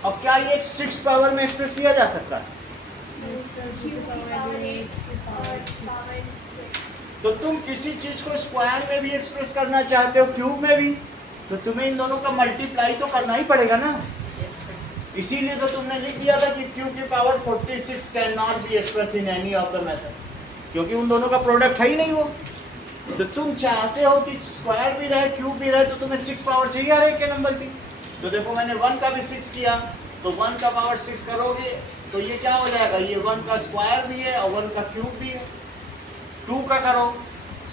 अब क्या ये 6 पावर में एक्सप्रेस किया जा सकता है? तो तुम किसी चीज को स्क्वायर में भी एक्सप्रेस करना चाहते हो, क्यूब में भी, तो तुम्हें इन दोनों का मल्टीप्लाई तो करना ही पड़ेगा ना। इसीलिए तो तुमने लिख दिया था कि q की power 46 can not be express in any of the method, क्योंकि उन दोनों का प्रोडक्ट है ही नहीं वो। तो तुम चाहते हो कि स्क्वायर भी रहे क्यूब भी रहे, तो तुम्हें 6 पावर चाहिए हर एक के नंबर की। तो देखो मैंने 1 का भी 6 किया, तो 1 का पावर 6 करोगे तो ये क्या हो जाएगा, ये 1 का स्क्वायर भी है और 1 का क्यूब भी है। 2 का करो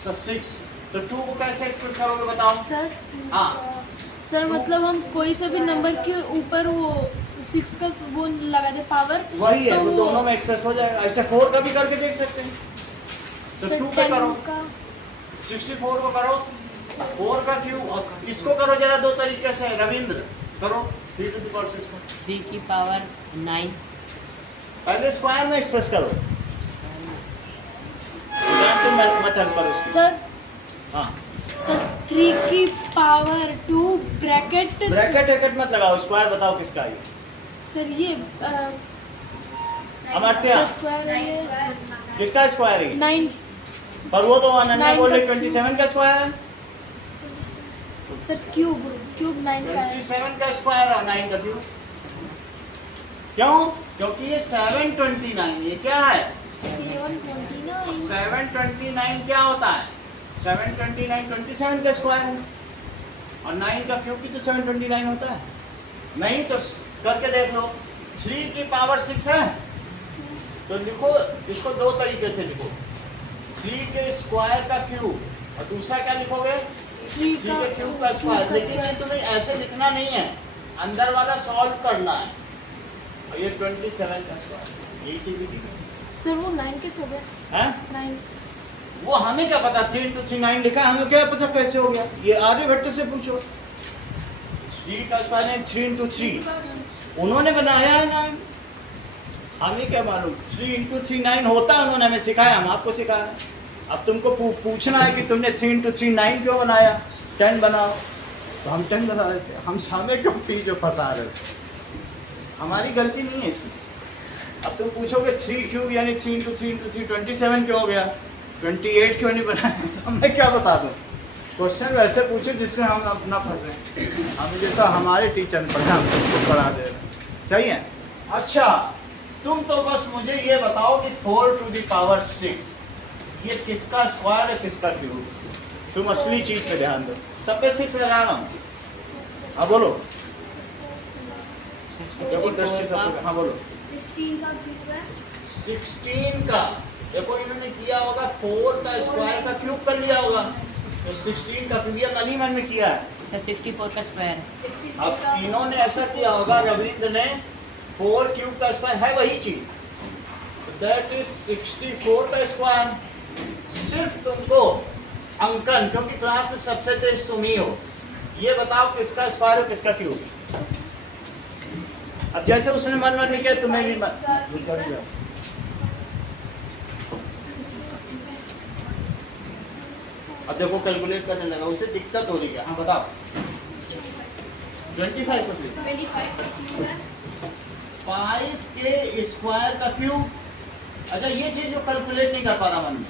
6, तो 2 को कैसे एक्सप्रेस करोगे बताओ? सर हाँ सर मतलब हम कोई से भी नंबर के ऊपर वो 6 का वो लगा दे पावर, वही है, तो वो दोनों में एक्सप्रेस हो जाएगा। ऐसे 4 का भी करके देख सकते हैं। तो सर 2 पे करो, 10 का 64 को करो, 4 का क्यूब, और इसको करो जरा दो तरीके से, रविंद्र करो 3 to the power 6 को। 3 की पावर 9। पहले स्क्वायर में एक्सप्रेस करो, तुम मेथड पर उसकी। सर हाँ, सर 3 की पावर 2 ब्रैकेट ब्रैकेट मत लगाओ, स्क्वायर बताओ किसका है? सर ये अमर्त्य स्क्वायर है ये किसका स्क्वायर है? 9 पर वो तो अनन्या 9 बोले का 27 का स्क्वायर है। सर क्यूब 9 का है। 27 का स्क्वायर और 9 का क्यूब। क्यों? क्योंकि ये 729, ये क्या है? 729 729 क्या होता है? 729 27 का स्क्वायर है, और 9 का क्यूब भी तो 729 होता है। नहीं तो करके देख लो, 3 की पावर 6 है, तो लिखो इसको दो तरीके से लिखो, 3 के स्क्वायर का क्यूब, और दूसरा क्या लिखोगे? 3 के क्यूब का स्क्वायर। लेकिन ये तुम्हें ऐसे लिखना नहीं है, अंदर वाला सॉल्व करना है। और ये 27 का स्क्वायर, यही चीज लिखी सर वो 9 कैसे हो गया? है। 9 वो हमें क्या पता, 3 into 3 9 लिखा है, हमें क्या पता कैसे हो गया? ये आर्यभट्ट से पूछो। 3 का स्क्वायर है 3 into 3, उन्होंने बनाया है 9, हमें क्या मालूम 3 into 3 9 होता है, उन्होंने हमें सिखाया, हम आपको सिखाया। अब तुमको पूछना है कि तुमने 3 into 3 9 क्यों बनाया, 10 बनाओ, तो हम 10 बता देते। हम सामने क्यों पी जो फंसा रहे हो? हमारी गलती नहीं है इसमें। अब तुम पूछोगे 3 क्यूब यानी 3 into 3 into 3 27 क्यों हो गया, 28 क्यों नहीं बनाया? तो मैं क्या बता दूँ? क्वेश्चन वैसे पूछे जिसमें हम अपना फंसे, हम जैसा हमारे टीचर ने पढ़ा हम तुमको पढ़ा दे रहे। सही है। अच्छा तुम तो बस मुझे ये बताओ कि 4 to the power 6 ये किसका स्क्वायर है किसका क्यूब? तुम असली चीज पे ध्यान दो। सब पे 6 लगा रहा हूँ। हाँ बोलो, देखो दृष्टि सब। हाँ बोलो। 16 का क्यूब है। 16 का देखो इन्होंने किया होगा, 4 का स्क्वायर का क्यूब कर लिया होगा, तो 16 का क्यूब ये मन ही मन में किया है। सर 64 का स्क्वायर। 64 अब का इन्होंने ऐसा किया होगा, रविंद्र ने 4 क्यूब का स्क्वायर है वही चीज, दैट इज 64 का स्क्वायर। सिर्फ तुमको अंकन, क्योंकि क्लास में सबसे तेज तुम ही हो, ये बताओ किसका स्क्वायर और किसका क्यूब। अब जैसे उसने मन मन में किया तुम्हें भी मन कर दिया। अब देखो कैलकुलेट करने लगा, उसे दिक्कत हो रही है। हाँ बताओ। 25 का क्यूब। 25 का क्यूब है। 5 के स्क्वायर का क्यूब। अच्छा ये चीज जो कैलकुलेट नहीं कर पा रहा मन में,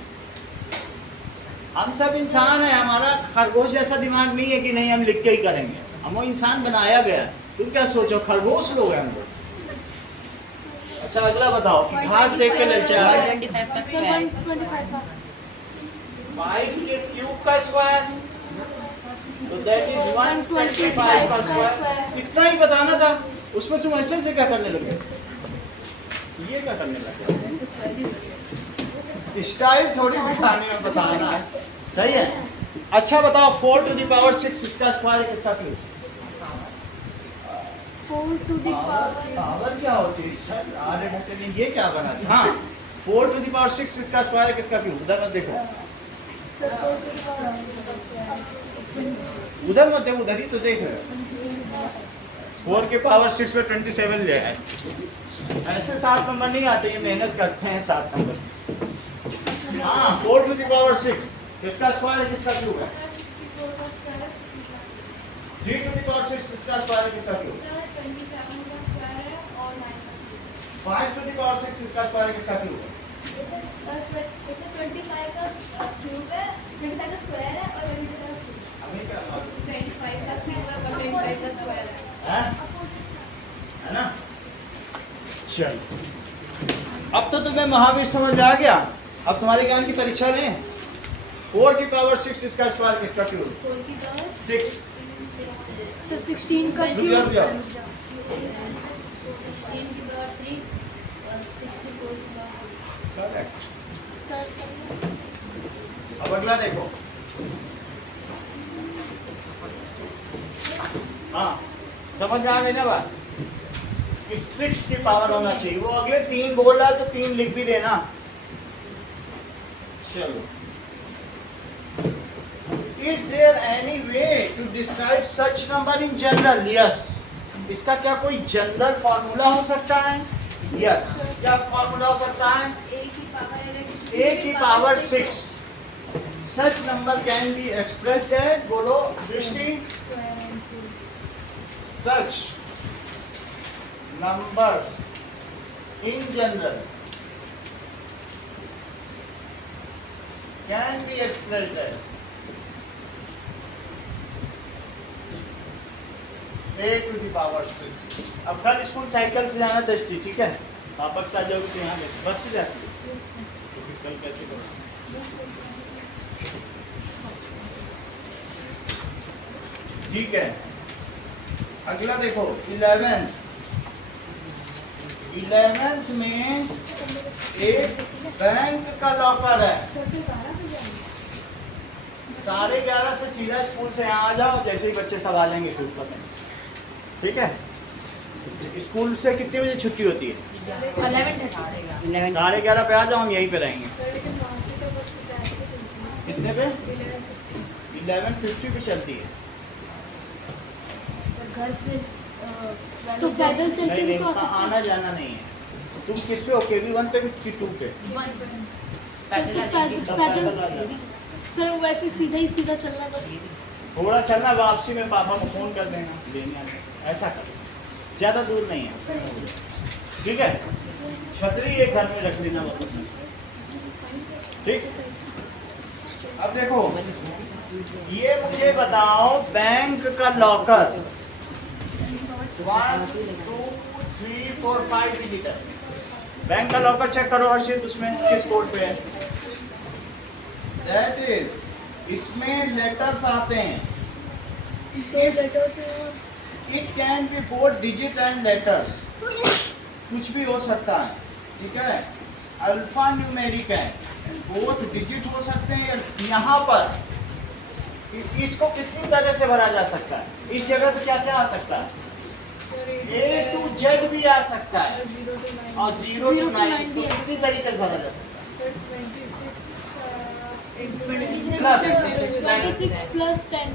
हम सब इंसान है, हमारा खरगोश जैसा दिमाग नहीं है कि नहीं हम लिख के ही करेंगे। हम वो इंसान बनाया गया, तुम क्या सोचो खरगोश लोग हैं हम लोग। अच्छा अगला बताओ कि घास देख के ललचा रहे हैं। 25 का सर स्क्वायर। 125 का 5 के क्यूब का स्क्वायर, तो दैट इज 125 का स्क्वायर। इतना ही बताना था, उसमें तुम ऐसे से क्या करने लगे? ये क्या करने लगे? स्टाइल थोड़ी दिखाने में बताना है। सही है। अच्छा बताओ 4 to the power 6 इसका स्क्वायर किसका cube? 4 to the power power क्या होती है सर? आर्यभट्ट ने ये क्या बना दिया? हाँ 4 to the power 6 इसका स्क्वायर किसका क्यूब? उधर मत देखो। सर 4 to the power 6 उधर मत देखो, उधर ही तो देख रहे हो। 4 की पावर 6 पे 27 ले आए। ऐसे 7 नंबर नहीं आते, ये मेहनत करते हैं 7 नंबर। हाँ 4 टू द पावर 6 किसका स्क्वायर है, किसका क्यूब है? 64 का स्क्वायर 3 टू द पावर 6 किसका स्क्वायर है, किसका क्यूब? 27 का स्क्वायर है और 9 का क्यूब। 5 टू द पावर 6 किसका स्क्वायर है, किसका क्यूब है? जैसे 25 का क्यूब है, 25 का स्क्वायर है और 25 का क्यूब। हमें क्या मालूम 25 का क्यूब है और 25 का स्क्वायर है। है? है ना? चलो अब तो तुम्हें महावीर समझ में आ गया। अब तुम्हारे ज्ञान की परीक्षा लें। 4 की पावर 6 इसका स्क्वायर किसका क्यूब? 4 की पावर 6 सर 16 का रुक जाओ, रुक क्यूब। जाओ। 16 की पावर 3 और 64 की पावर करेक्ट। सर अब अगला देखो। हाँ समझ में आ गई ना बात कि 6 की पावर होना चाहिए। वो अगले 3 बोल रहा है तो 3 लिख भी देना। चलो, is there any way to describe such number in general? Yes. इसका क्या कोई जनरल फॉर्मूला हो सकता है? यस। क्या फॉर्मूला हो सकता है? a की power 6 such number can be expressed as, बोलो Drishti, such numbers in general can be expressed as a to the power 6। अब कल स्कूल साइकिल से जाना दृष्टि, ठीक है? वापस आ जाओगे तो यहाँ बस से जाती है तो फिर कल कैसे करो? ठीक है। अगला देखो 11th में एक बैंक का लॉकर है। 11:30 से सीधा स्कूल से यहाँ आ जाओ, जैसे ही बच्चे सब आ जाएंगे शुरू कर देंगे, ठीक है? स्कूल से कितने बजे छुट्टी होती है? 11 11:30 पे आ जाओ, हम यहीं पे रहेंगे। कितने पे? 11:50 पे चलती है। घर से तो पैदल चलते नहीं भी नहीं, तो आ सकते आना जाना नहीं है। तुम किस पे हो? KV1 पे कि 2 पे? सर तो तब पैदल आ जाना। सर वैसे सीधा ही सीधा चलना बस। थोड़ा चलना, वापसी में पापा को फोन कर देना लेने आने, ऐसा कर, ज़्यादा दूर नहीं है, ठीक है? छतरी एक घर में रख लेना बस अपने, ठीक? अब देखो ये मुझे बताओ, बैंक का लॉकर 1 2 3 4 5 डिजिटल बैंक का लॉकर चेक करो हर्षित, उसमें किस कोड पे है? दैट इज, इसमें लेटर्स आते हैं। It can B both digit and letters, कुछ भी हो सकता है, ठीक है? अल्फा न्यूमेरिक है, बोथ डिजिट हो सकते हैं। यहाँ पर इसको कितनी तरह से भरा जा सकता है? इस जगह पे क्या क्या आ सकता है? A to Z भी आ सकता है और 0 to 9 भी कितनी तरीके से भरा जा सकता है? 26 प्लस 10।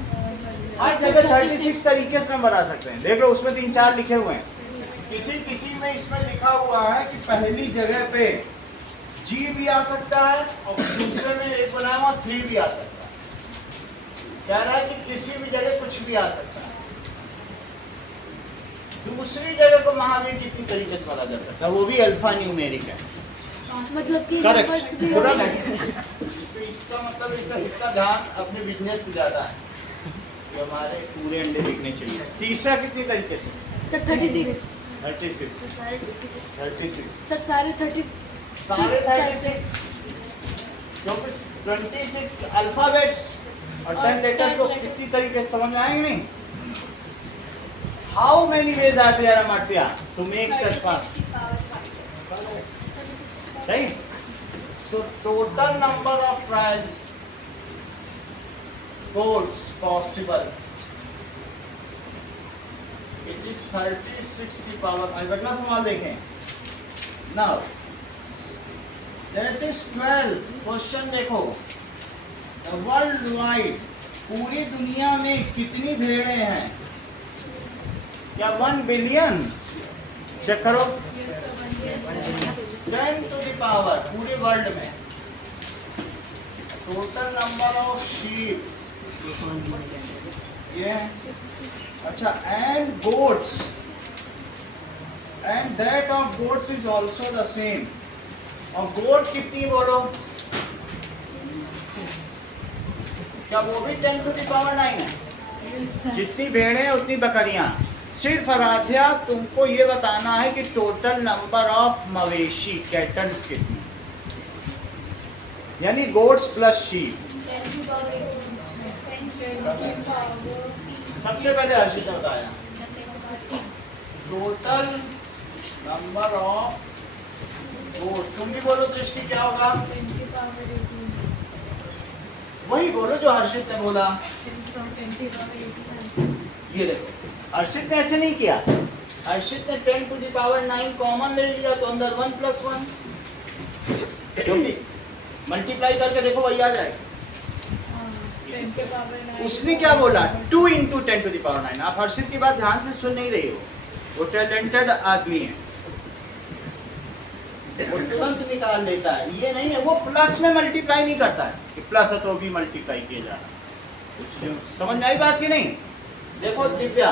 हर जगह 36 तरीके से हम बना सकते हैं। देख लो उसमें 3-4 लिखे हुए हैं। किसी में इसमें लिखा हुआ है कि पहली जगह पे G भी आ सकता है और दूसरे में एक बना हुआ 3 भी आ सकता है। कह रहा है कि किसी भी जगह कुछ भी आ सकता है। दूसरी जगह को महावीर कितनी तरीके से भरा जा सकता है? वो भी अल्फा न्यूमेरिक है। मतलब कि करेक्ट, नंबर्स भी पूरा होंगे। नहीं। इसका मतलब इसका ध्यान अपने बिजनेस पे ज्यादा है, जो हमारे पूरे अंडे बिकने चाहिए। तीसरा कितनी तरीके से? सर 36। 36 सर सारे 36 सारे 36 क्योंकि 26 अल्फाबेट्स और 10 लेटर्स को कितनी तरीके से समझ में आएंगे नहीं? How many ways are there Amartya to make such fast? सही। So total number of trials codes possible it is 36 की पावर। अगला सवाल देखें। Now that is 12। क्वेश्चन देखो, the worldwide पूरी दुनिया में कितनी भेड़ें हैं? क्या 1 बिलियन? चेक करो। 10 टू द पावर पूरे वर्ल्ड में टोटल नंबर ऑफ शीप्स ये है। अच्छा, and goats, and that of goats is also the same. और गोट कितनी बोलो? क्या वो भी 10 टू द पावर 9 है? जितनी भेड़ें हैं उतनी बकरियां। सिर्फ आराध्या तुमको ये बताना है कि टोटल नंबर ऑफ मवेशी कैटल्स कितनी, यानी गोट्स प्लस शीप। सबसे पहले हर्षित ने बताया टोटल नंबर ऑफ गोट्स। तुम भी बोलो दृष्टि, क्या होगा? वही बोलो जो हर्षित ने बोला। ये देखो, हर्षित ने ऐसे नहीं किया। हर्षित ने 10 टू द पावर 9 कॉमन ले लिया, तो अंदर 1 प्लस 1, क्योंकि मल्टीप्लाई करके देखो वही आ जाएगा। उसने क्या बोला? 2 इंटू 10 टू द पावर 9। आप हर्षित की बात ध्यान से सुन नहीं रही हो, वो टैलेंटेड आदमी है, वो तुरंत निकाल लेता है। ये नहीं है, वो प्लस में मल्टीप्लाई नहीं करता है कि प्लस है तो भी मल्टीप्लाई किया जा रहा है। समझ में आई बात की नहीं? देखो दिव्या,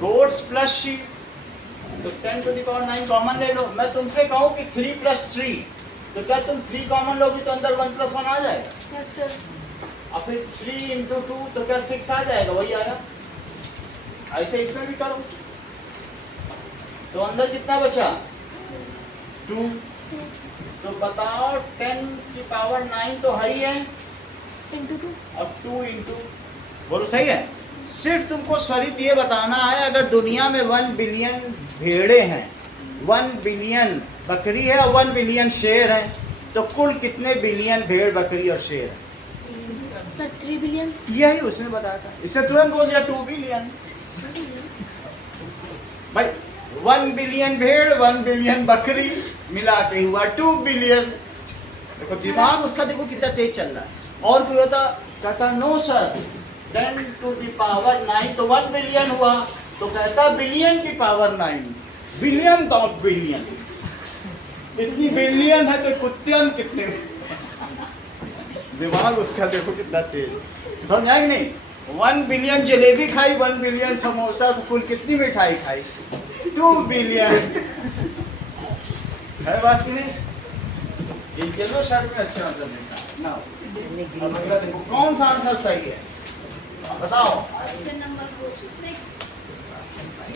गोट्स प्लस शीप, तो 10 टू द पावर 9 कॉमन ले लो। मैं तुमसे कहूँ कि 3 प्लस 3, तो क्या तुम 3 कॉमन लोगी तो अंदर 1 प्लस 1 आ जाएगा? Yes sir. और फिर 3 इंटू 2 तो क्या 6 आ जाएगा? वही आया। ऐसे इसमें भी करो, तो अंदर कितना बचा? 2। तो बताओ 10 की पावर 9 तो है ही है, इंटू 2 और 2 इंटू, बोलो सही है। सिर्फ तुमको स्वरित ये बताना है, अगर दुनिया में 1 बिलियन भेड़े हैं, 1 बिलियन बकरी है और 1 बिलियन शेर है, तो कुल कितने बिलियन भेड़ बकरी और शेर है? Sir 3 billion. यही उसने बताया था, इससे तुरंत बोल दिया 2 बिलियन। भाई 1 बिलियन भेड़ 1 बिलियन बकरी मिला के हुआ 2 बिलियन। देखो दिमाग उसका, देखो कितना तेज चल रहा है। और कोई होता कहता no sir 10 to the power 9 तो 1 बिलियन हुआ, तो कहता बिलियन की पावर 9, बिलियन तो बिलियन, इतनी बिलियन है तो कुत्तियन कितने। दिमाग उसका देखो कितना तेज, समझ आए नहीं? 1 बिलियन जलेबी खाई, 1 बिलियन समोसा, तो कुल कितनी मिठाई खाई? 2 बिलियन। है बात की नहीं? ये येलो शर्ट में अच्छे मतलब देखा ना। अब अगला देखो कौन सा आंसर सही है, अब बताओ। Option number 6।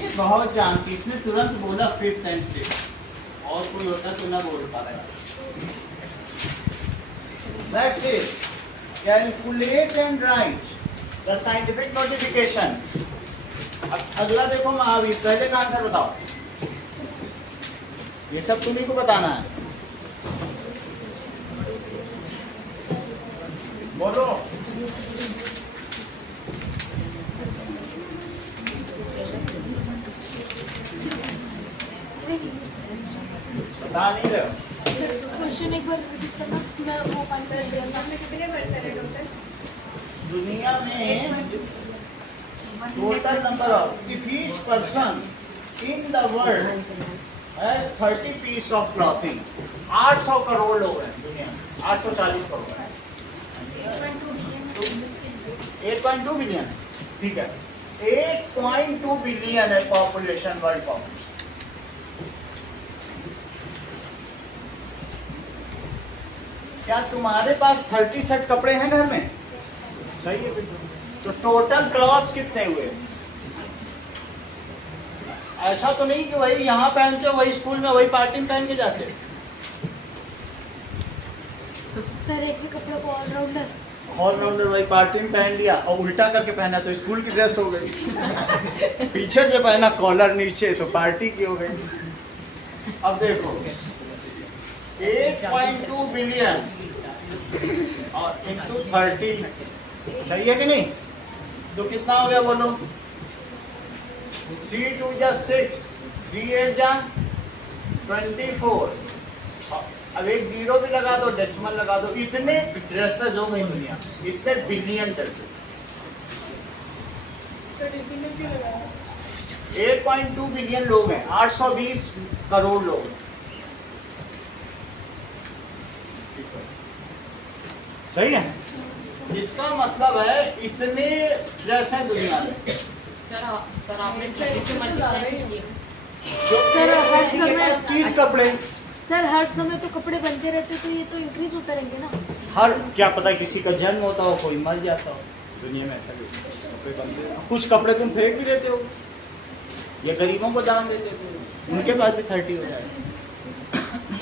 ये बहुत जानती, इसने तुरंत बोला 5th एंड 6th, और कोई होता तो ना बोल पा रहा। Next is calculate and write the scientific notification. अगला देखो महावीर, पहले का आंसर बताओ। ये सब तुम्ही को बताना है, बोलो। बता नहीं रहे हो? क्वेश्चन एक बार रिपीट करना, मैं वो पास कर दिया। में कितने परसेंट है टोटल? दुनिया में total number of if each person in the world has 30 piece of clothing, 800 crore लोग हैं दुनिया में, 840 करोड़ है, 8.2 बिलियन, ठीक है। 8.2 बिलियन है पॉपुलेशन, वर्ल्ड पॉपुलेशन। क्या तुम्हारे पास 30 सेट कपड़े हैं घर में? सही है। तो टोटल क्लॉथ्स कितने हुए? ऐसा तो नहीं कि वही यहाँ पहनते हो, वही स्कूल में, वही पार्टी में पहन के जाते हो। सर एक ही कपड़े को ऑलराउंडर, ऑलराउंडर वही पार्टी में पहन लिया और उल्टा करके पहना तो स्कूल की ड्रेस हो गई, पीछे से पहना कॉलर नीचे तो पार्टी की हो गई। अब देखो 8.2 बिलियन और इंटू 30, सही है कि नहीं? तो कितना हो गया बोलो? 3 2 जा 6, 3 8 जा 24। अब एक जीरो भी लगा दो, डेसिमल लगा दो, इतने ड्रेसेस हो गई दुनिया, इससे बिलियन ड्रेसेस। 8.2 बिलियन लोग हैं, 820 करोड़ लोग हैं। सही है। इसका मतलब है इतने ड्रेस हैं दुनिया में। सर आपने इसे मल्टीप्लाई किया। सर, हर समय 30 कपड़े, सर हर समय तो कपड़े बनते रहते तो ये तो इंक्रीज होता रहेंगे ना। हर क्या पता किसी का जन्म होता हो, कोई मर जाता हो, दुनिया में ऐसा भी कपड़े बनते हैं। कुछ कपड़े तुम फेंक भी देते हो या गरीबों को दान देते थे, उनके पास भी 30 हो जाएगा।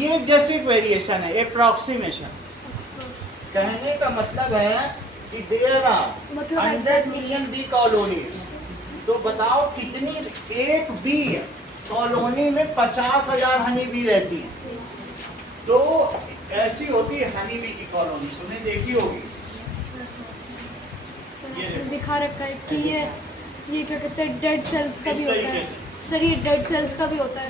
ये एक जस्ट एक वेरिएशन है, अप्रॉक्सीमेशन। कहने का मतलब है कि देयर आर मतलब 100 मिलियन बी कॉलोनीज। तो बताओ कितनी, एक बी कॉलोनी में 50,000 हनी बी रहती है। तो ऐसी होती है हनी बी की कॉलोनी, तुमने देखी होगी। सर ये आपने देखो। दिखा रखा है कि ये क्या कहते हैं, डेड सेल्स का इस भी होता तरीके है। से। सर ये डेड सेल्स का भी होता है।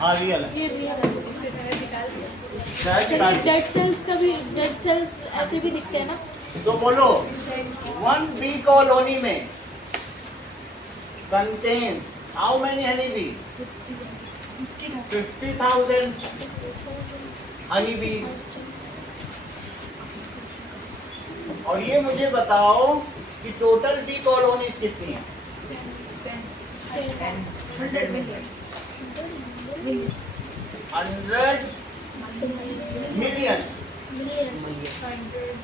हाँ रियल है। ये रियल है। शायद सर निकाल ये दिया। डेड सेल्स का भी, डेड सेल्स ऐसे भी दिखते हैं ना। तो बोलो 1 बी कॉलोनी में contains how many honey bees? 50,000 honey bees। और ये मुझे बताओ कि टोटल बी कॉलोनीज कितनी है? 100 मिलियन।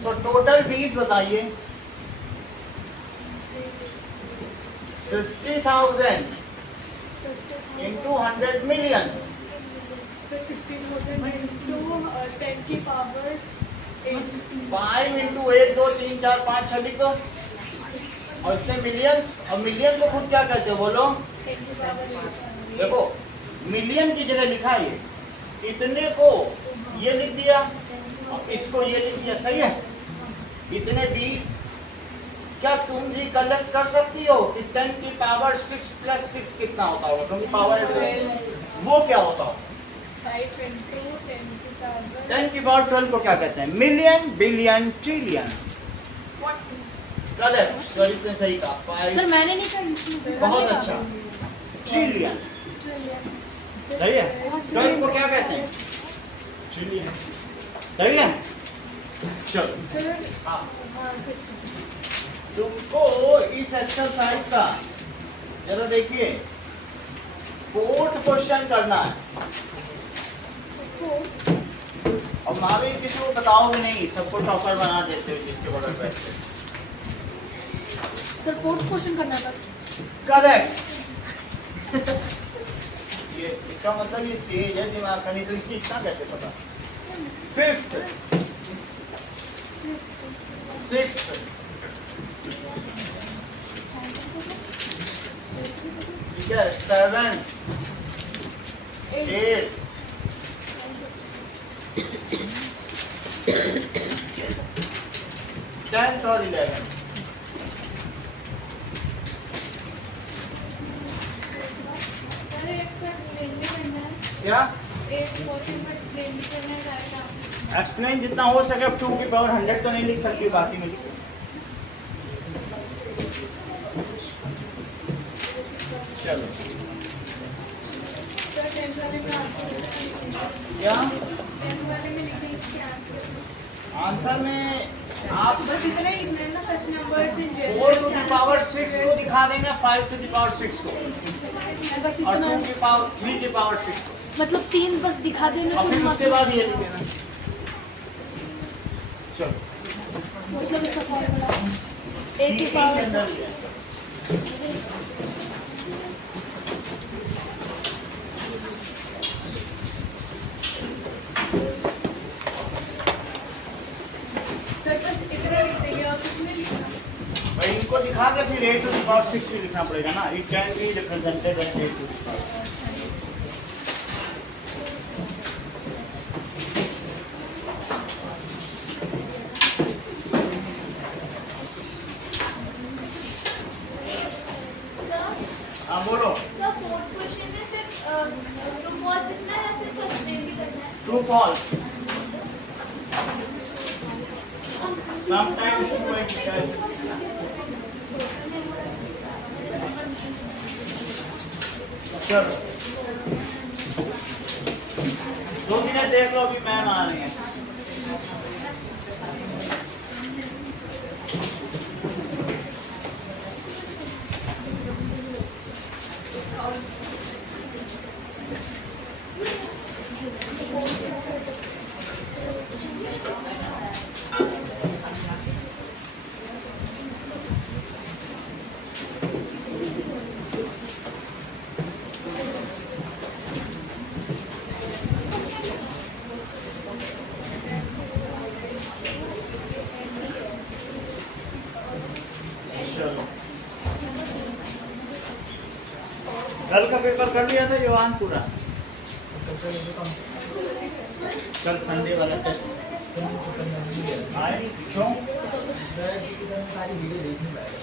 सो टोटल बीज बताइए। 50,000 into 100 million। सर 15,000 into 10 की पावर्स 5 into 1 2 3 4 5 6 लिख दो। और इतने मिलियंस, और मिलियन को खुद क्या कहते हो बोलो? देखो मिलियन की जगह लिखा है ये, इतने को ये लिख दिया और इसको ये लिख दिया। सही है। इतने 20। क्या तुम भी कलेक्ट कर सकती हो कि 10 की पावर 6 + 6 कितना होता होगा? क्योंकि पावर वो क्या होता होगा? 5 into 10 की पावर 10 की पावर 12 को क्या कहते हैं? Million, billion, trillion. Correct, sir इतने सही कहा। सर 5 मैंने नहीं कहा। बहुत अच्छा। ट्रिलियन सही है। 12 को क्या कहते हैं? ट्रिलियन। सही है। चलो सर हाँ, तुमको इस एक्सरसाइज का जरा देखिए 4th क्वेश्चन करना है। और मावी किसी को बताओगे नहीं, सबको टॉपर बना देते हो जिसके बगल बैठे। सर 4th क्वेश्चन करना है बस। करेक्ट। ये इसका मतलब ये तेज है दिमाग का, नहीं तो इसे इतना कैसे पता? 5th 6th 7th 8th 10th और 11th। सर एक का एक्सप्लेन भी करना है। क्या एक क्वेश्चन का एक्सप्लेन भी करना है डायरेक्ट। एक्सप्लेन जितना हो सके। अब 2 की पावर 100 तो नहीं लिख सकती, बाकी में लिखो। चलो सर 10th वाले में आंसर क्या 10th वाले में लिखेंगे इसके आंसर। आंसर में आप बस इतना ही लिखना है ना, सच numbers in 4 to the power 6 को दिखा देंगे, 5 to the power 6 को, बस और इतना 2 की पावर 3 की पावर 6 को, मतलब 3 बस दिखा देना। और फिर उसके बाद ये लिख देना। चलो मतलब इसका फॉर्मूला a की के पावर अंदर 6। ये है। सर बस इतना लिख देंगे और कुछ नहीं लिखना। भाई इनको दिखा के फिर 8 to the power 6 भी लिखना पड़ेगा ना। It can be represented as 8 to the power 6। हाँ बोलो। सर 4th क्वेश्चन में सिर्फ ट्रू फॉल्स लिखना है, फिर इसको एक्सप्लेन भी करना है। True false. Sometimes true and चलो 2 मिनट देख लो, अभी मैम आ रही है। चलो कल का पेपर कर लिया था योहान पूरा? कल संडे वाला टेस्ट आए क्यों? सारी वीडियो देख नहीं पाएगा।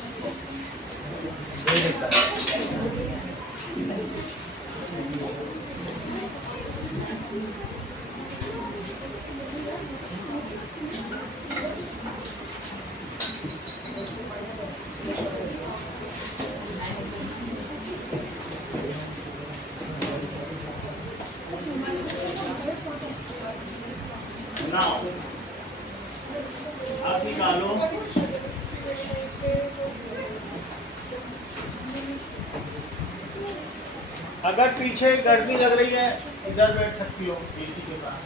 नाउ आप निकालो अगर पीछे गर्मी लग रही है इधर बैठ सकती हो एसी के पास।